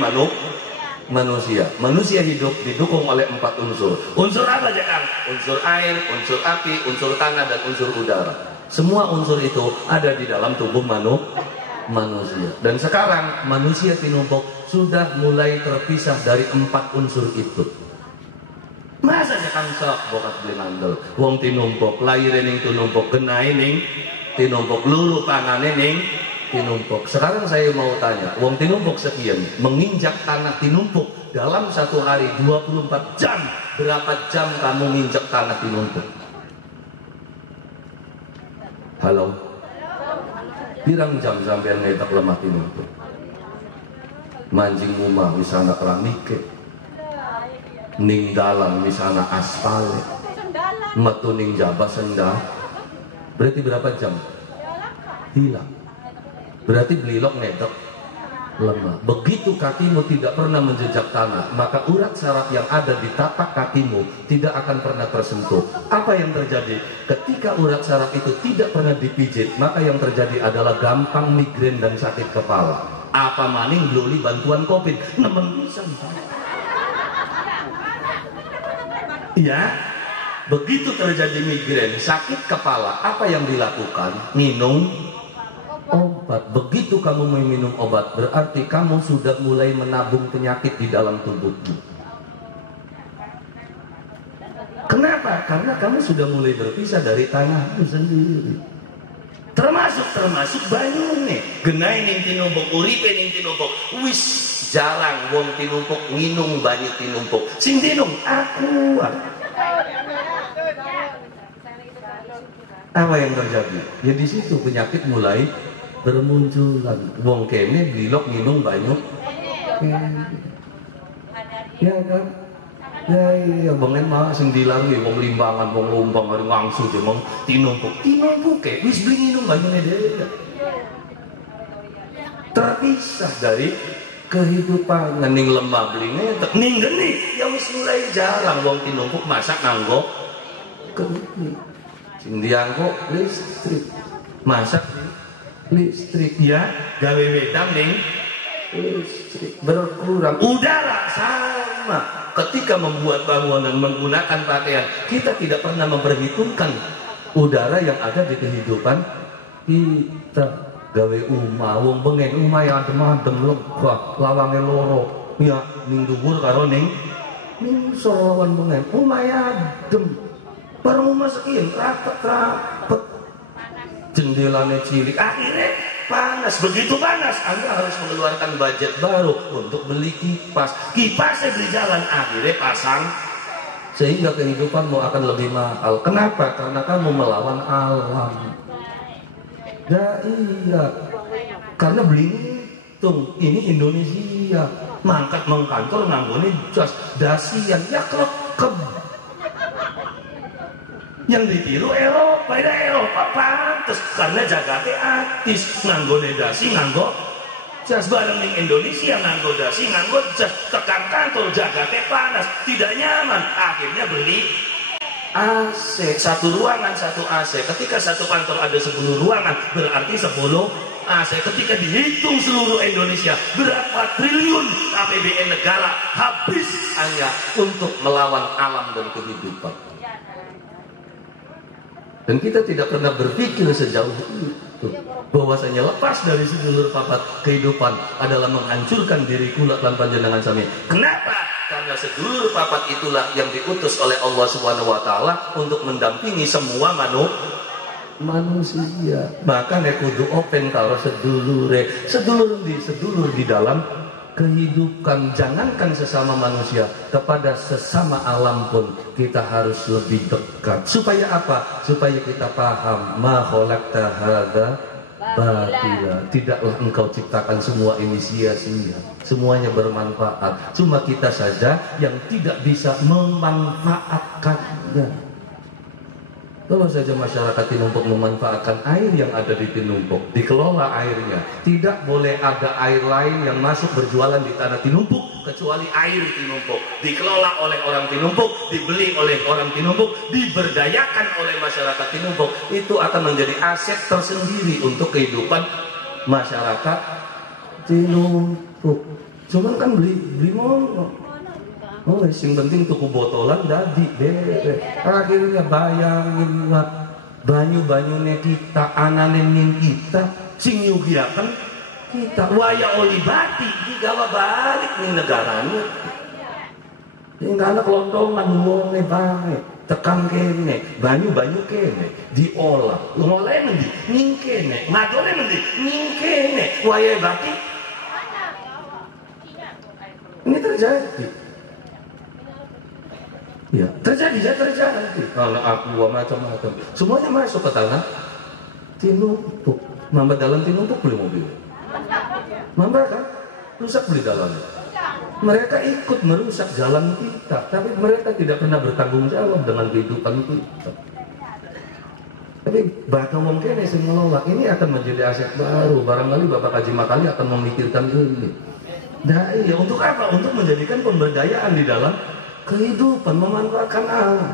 manusia. Manusia hidup didukung oleh 4 unsur. Unsur apa aja Kang? Unsur air, unsur api, unsur tanah dan unsur udara. Semua unsur itu ada di dalam tubuh manusia. Dan sekarang manusia tinumpuk sudah mulai terpisah dari 4 unsur itu. Masa jangan sok bokat beli mandel. Wong tinumpuk, lahir ning tinumpuk, genai ning tinumpuk, luru pangane ning tinumpuk. Sekarang saya mau tanya, wong tinumpuk sekian menginjak tanah tinumpuk dalam satu hari 24 jam. Berapa jam kamu nginjak tanah tinumpuk? Halo? Pirang jam sampean ngetak lemah tinumpuk? Mancing rumah misalnya keramike, ning dalan misalnya aspal, metu ning jabah senda. Berarti berapa jam? Hilang. Berarti belilok ngetak lemah. Begitu kakimu tidak pernah menjejak tanah, maka urat saraf yang ada di tapak kakimu tidak akan pernah tersentuh. Apa yang terjadi? Ketika urat saraf itu tidak pernah dipijit, maka yang terjadi adalah gampang migrain dan sakit kepala. Apa maning bluli bantuan COVID? Nemen pisan. Ya, begitu terjadi migrain, sakit kepala, apa yang dilakukan? Minum obat. Begitu kamu minum obat, berarti kamu sudah mulai menabung penyakit di dalam tubuhmu. Kenapa? Karena kamu sudah mulai berpisah dari tanahmu sendiri. Termasuk banyu nih. Genai ning tinumpuk, uripe ning tinumpuk. Wis jarang wong tinumpuk nginum banyu tinumpuk. Sing tinum aku. Apa yang terjadi? Ya di situ penyakit mulai bermunculan. Wong kene bilok minum banyu. Ya kan? Ya iya bengen mah sing dilangi wong limbangan wong lumbang hari ngangsu demong tinumpuk ke wis beli minum banyune dhewe. Terpisah dari kehidupan ngening lemah blinge ning geni ya wis mulai jarang wong tinumpuk masak nganggo geni. Sing dianggo listrik. masak listrik ya, gawe wedang ning listrik berkurang. Udara sama, ketika membuat bangunan menggunakan pakaian, kita tidak pernah memperhitungkan udara yang ada di kehidupan kita. Gawe wong bengen yang adem-adem lega, lawange loro ya ning dhuwur karo ning sorowan bengen adem. Bareng sekian rapet jendelanya cilik, akhirnya panas. Begitu panas Anda harus mengeluarkan budget baru untuk beli kipasnya berjalan, akhirnya pasang, sehingga kehidupanmu akan lebih mahal. Kenapa? Karena kamu melawan alam. Ya iya, karena Belitung ini Indonesia, mangkat mengkantor nganggone jas dasian ya klekep. Yang ditiru Eropa pantes karena jagate artis nganggone dasi nganggo jas. Bareng ning Indonesia nganggo dasi nganggo jas, tekan kantor jagate panas tidak nyaman, akhirnya beli AC, satu ruangan satu AC. Ketika satu kantor ada 10 ruangan berarti 10 AC. Ketika dihitung seluruh Indonesia berapa triliun APBN negara habis hanya untuk melawan alam dan kehidupan. Dan kita tidak pernah berpikir sejauh itu bahwasanya lepas dari sedulur papat kehidupan adalah menghancurkan diri kula lan panjenengan sami. Kenapa? Karena sedulur papat itulah yang diutus oleh Allah Subhanahu wa taala untuk mendampingi semua manusia. Maka nek kudu open karo sedulur di dalam kehidupan. Jangankan sesama manusia, kepada sesama alam pun kita harus lebih dekat. Supaya apa? Supaya kita paham ma khalaqta hadza batila. Tidaklah engkau ciptakan semua ini sia-sia. Semuanya bermanfaat. Cuma kita saja yang tidak bisa memanfaatkannya. Kalau saja masyarakat Tinumpuk memanfaatkan air yang ada di Tinumpuk, dikelola airnya, tidak boleh ada air lain yang masuk berjualan di tanah Tinumpuk kecuali air Tinumpuk. Dikelola oleh orang Tinumpuk, dibeli oleh orang Tinumpuk, diberdayakan oleh masyarakat Tinumpuk. Itu akan menjadi aset tersendiri untuk kehidupan masyarakat Tinumpuk. Cuman kan beli mono. Oh, yang penting tuku botolan dadi bere. Akhirnya bayangin banyu-banyune kita, ananening kita, sing nyugiaken kita. Waya oli bati digawa balik nih negaranya. Hingga anak lontongan ngomongnya bae, tekan kene, banyu-banyu kene, diolah. Ngoleh nanti, ning kene, ngadole nanti, ning kene, waya bati. Ini terjadi. Ya, terjadi. Kalau aku macam-macam, semuanya masuk ke tanah Tinumpuk. Mamba dalam Tinumpuk beli mobil. Mamba kan rusak beli dalamnya. Mereka ikut merusak jalan kita, tapi mereka tidak pernah bertanggung jawab dengan kehidupan kita. Tapi bahkan mungkin ini akan menjadi aset baru. Barangkali Bapak Haji Makali akan memikirkan ini. Nah iya, untuk apa? Untuk menjadikan pemberdayaan di dalam kehidupan, memanfaatkan alam.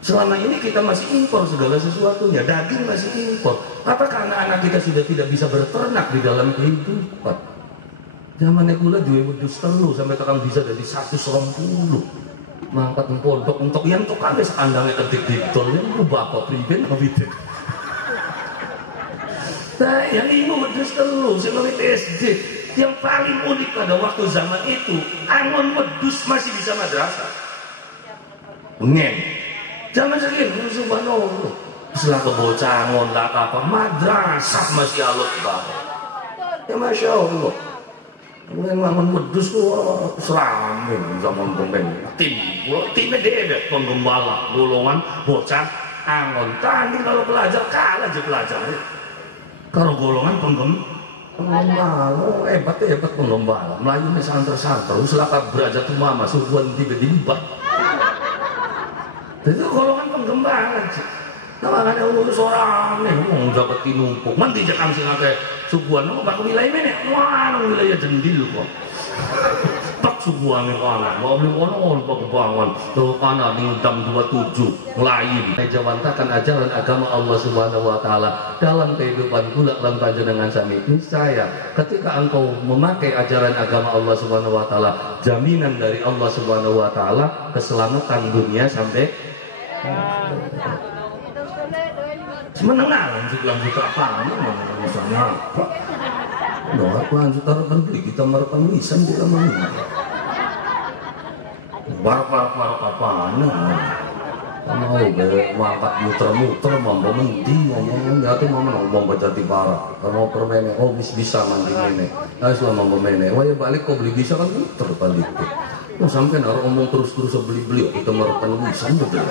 Selama ini kita masih impor segala sesuatunya, daging masih impor. Apakah anak-anak kita sudah tidak bisa berternak di dalam kehidupan? Zaman kula duwe wedhus telu sampai tekan bisa dari 120. Mangkat pondok untuk yang tukane sekandange kedik didol yang bapak priben ngewit. Nah, yang ibu wedhus telu sing ngewit SD. Yang paling unik pada waktu zaman itu, angon wedhus masih bisa madrasah. Ngen. Zaman sekian, subhanallah. Setelah kebocah angon tak apa, madrasah masih alot banget. Ya Masya Allah. Kemudian angon wedhus ku serame zaman pemain. Timnya dia penggembala, golongan bocah angon. Tadi kalau pelajar kalah aja pelajarnya. Kalau golongan penggembala. Hebat penggembala. Melayunya santer-santer. Selaka berajat tu mama subuhan tiba-tiba. Itu golongan penggembala. Nah makanya ngurus orang nih, jabat Tinumpuk. Nanti jangan sih ngake subuhan. Baku wilayah mana? Wah, wilayah Jendil kok. cepet subuhange kana mau beli ono kebangun tuh kana di jam 27 lain jawantakan ajaran agama Allah Subhanahu wa taala dalam kehidupan kula lan panjenengan sami. Saya ketika engkau memakai ajaran agama Allah Subhanahu wa taala, jaminan dari Allah Subhanahu wa taala keselamatan dunia sampai menenang juga apa misalnya apa doa aku lanjut taruhan beli kita marapan wisan kita mana war apaan mau ngangkat muter-muter mampu menti ngomongnya tuh mama ngomong baca tibara kalau permene oh bisa mandi mene nah selama memene wah ya balik kok beli bisa kan muter balik tuh sampai naruh ngomong terus beli kita marapan wisan betul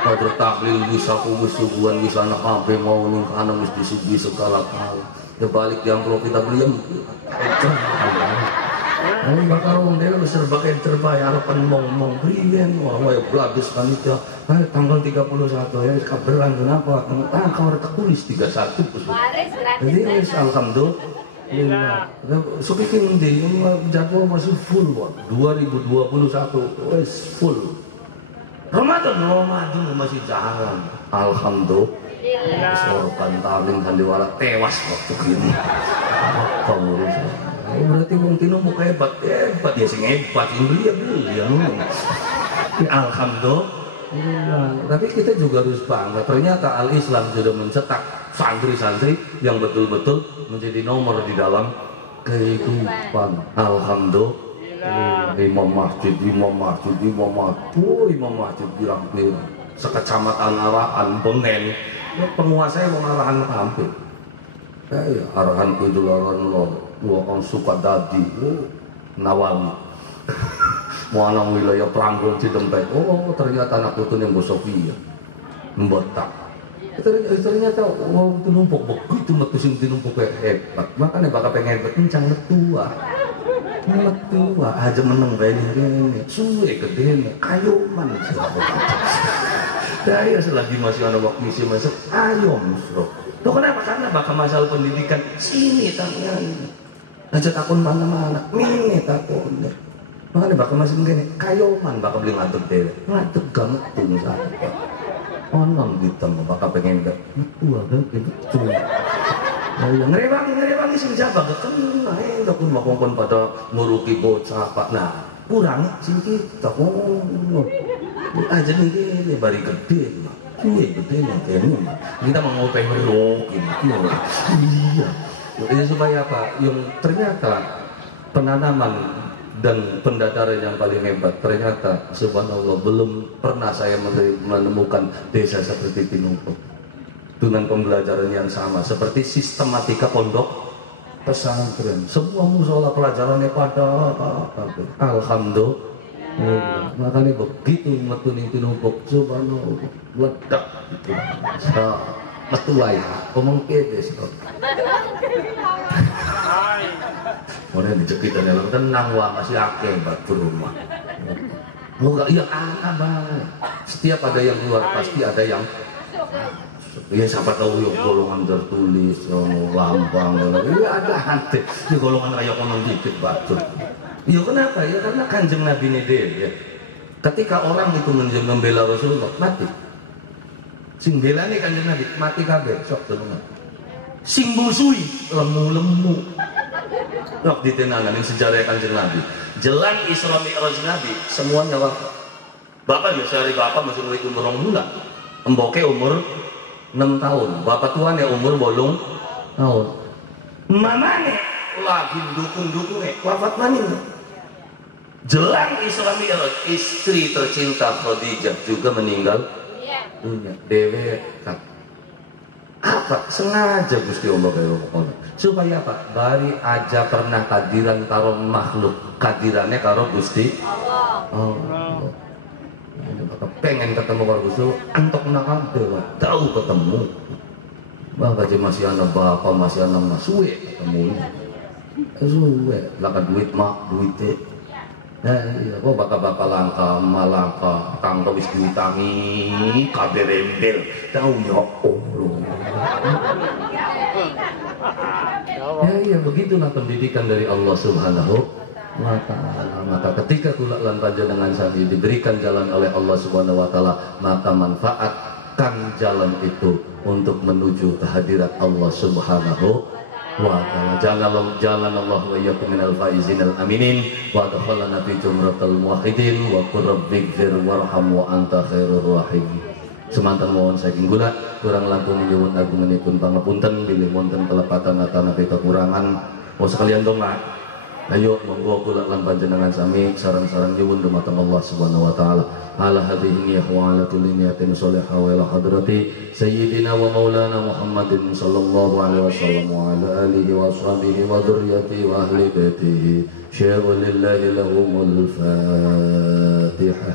kau bertahlil bisa kumis subuhan bisa anak apa mau nih anak mesti subuh segala kali ya balik yang kalau kita beli yang ini bakal orang dia serba kayak terbayar harapan ngomong berian wah ya belabis panitia tanggal 31 ya kabaran kenapa kau harus tulis 31 jadi alhamdulillah so bikin di jadwal masih full 2021 wes full Ramadan masih jalan alhamdulillah sorban talim handiwala tewas waktu ini berarti mungkin mau hebat ya sing hebat beli ya alhamdulillah. Tapi kita juga harus bangga ternyata Al-Islam sudah mencetak santri-santri yang betul-betul menjadi nomor di dalam kehidupan. Alhamdulillah. Imam masjid bilang sekecamatan arahan bengen penguasa yang mengarahan hampir ya arahan itu arahan lo orang suka dadi Nawawi mau anak wilayah Pranggon Cidempet ternyata anak itu yang Sofia membetak ternyata itu numpuk begitu metusin numpuk kayak hebat makanya bakal pengen kencang tua aja meneng ini suwe gede kayoman daya selagi masih ada waktu misi masuk ayo musro lo kenapa karena bakal masalah pendidikan sini tangan aja takun mana-mana ini takun makanya bakal masih begini kayoman bakal beli ngaduk deh ngaduk banget tuh misalnya onong gitu bakal pengen tua kan gitu yang ngerewangi sing jaga gak kena enggak pun makongkon pada nguruki bocah apa nah kurang sing kita aja nih bari gede gede ini kita mau ngopeng berok iya ini supaya apa yang ternyata penanaman dan pendataran yang paling hebat ternyata subhanallah belum pernah saya menemukan desa seperti Tinumpu dengan pembelajaran yang sama seperti sistematika pondok pesantren semua musola pelajarannya pada alhamdulillah makanya begitu metuning Tinumpuk subhanallah ledak gitu metua ya ngomong kedes kok mana dijepitan dalam tenang wah masih akeh batu rumah mau gak iya bang setiap ada yang keluar pasti ada yang ya siapa tahu yang golongan tertulis lambang ya ada hati di golongan kayak konon dikit batu ya kenapa ya karena kanjeng Nabi ini ya ketika orang itu membela Rasulullah mati sing belane kanjeng Nabi mati kabeh sok tenan sing busui lemu nok ditenangan yang sejarah kanjeng Nabi jelang Isra Mi'raj Nabi semuanya wafat bapak biasa hari bapak masih mulai umur 2 bulan emboke umur 6 tahun bapak tuannya umur 8 tahun mamane lagi dukung-dukungnya wafat maning jelang Isra Mi'raj istri tercinta Khadijah juga meninggal dunia dewe apa sengaja Gusti Allah supaya apa bari aja pernah kadiran karo makhluk kadirannya karo Gusti Allah pengen ketemu karo Gusti antok nakal dewa tahu ketemu bahkan masih anak bapak masih anak suwe ketemu suwe laka duit mak duitnya nah iya kok bapak langka malangka tangga wis diutangi kabeh rembel tahu ya Allah ya iya begitulah pendidikan dari Allah Subhanahu wa ta'ala. Maka ketika kula lan panjenengan sami diberikan jalan oleh Allah Subhanahu wa taala, maka manfaatkan jalan itu untuk menuju kehadirat Allah Subhanahu wa ta'ala. Jalan Allah wa iyyakum minal faizin al aminin wa adkhalna fi jumratil muwahhidin wa qur rabbighfir warham wa anta khairur rahimin. Semantan mohon saking gula kurang langkung nyuwun agunganipun pangapunten bilih wonten kelepatan atanapi kekurangan. Oh sekalian dong lah. Ayo monggo kula lan panjenengan sami sareng-sareng nyuwun dumateng Allah Subhanahu wa taala. Ala hadhihi wa ala kulli niyatin shalihah wa ila hadrati sayyidina wa maulana Muhammadin sallallahu alaihi wasallam wa ala alihi wa sahbihi wa dzurriyyatihi wa ahli baitihi. Syai'un lillahi lahumul Fatihah.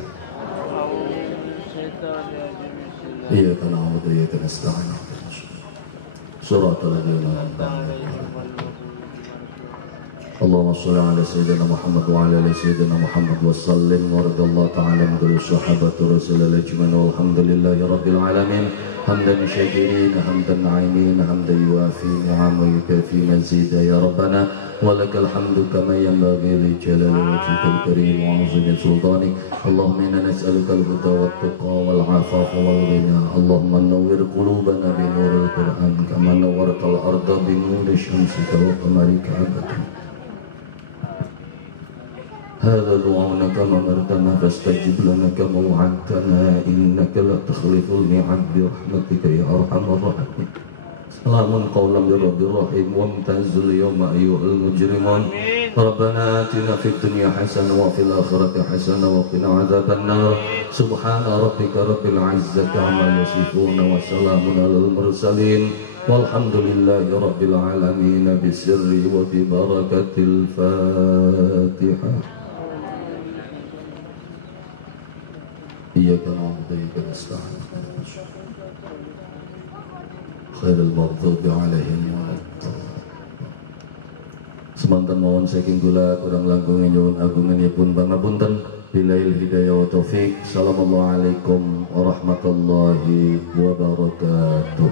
Iyyaka na'budu wa iyyaka nasta'in. Shiratal ladzina an'amta 'alaihim. اللهم صل على سيدنا محمد وعلى ال سيدنا محمد وسلم ورضي الله تعالى عن كل الصحابه رسول الله اجمعين والحمد لله رب العالمين حمدا شاكرين حمدا ناعمين حمدا يوافي نعمه ويكافي مزيدا يا ربنا ولك الحمد كما ينبغي لجلال وجهك الكريم وعظيم سلطانك اللهم انا نسالك الهدى والتقى والعفاف والغنى اللهم نور قلوبنا بنور القران كما نورت الارض بنور شمسك وقمرك ابدا هذا دعاؤنا كما أمرتنا فاستجب لنا كما وعدتنا إنك لا تخلف الميعاد برحمتك يا أرحم الراحمين. سلام قولا من رب رحيم وامتازوا اليوم أيها المجرمون. ربنا آتنا في الدنيا حسنة وفي الآخرة حسنة وقنا عذاب النار. سبحان ربك رب العزة عما يصفون وسلام على المرسلين والحمد لله رب العالمين بسر وببركة الفاتحة. إياك نعبد وإياك نستعين خير المغضوب عليهم ولا الضالين. Semanten mawon saking kula kurang langkung nyuwun agunganipun pangapunten. Billahi hidayah wa taufik. Assalamualaikum warahmatullahi wabarakatuh.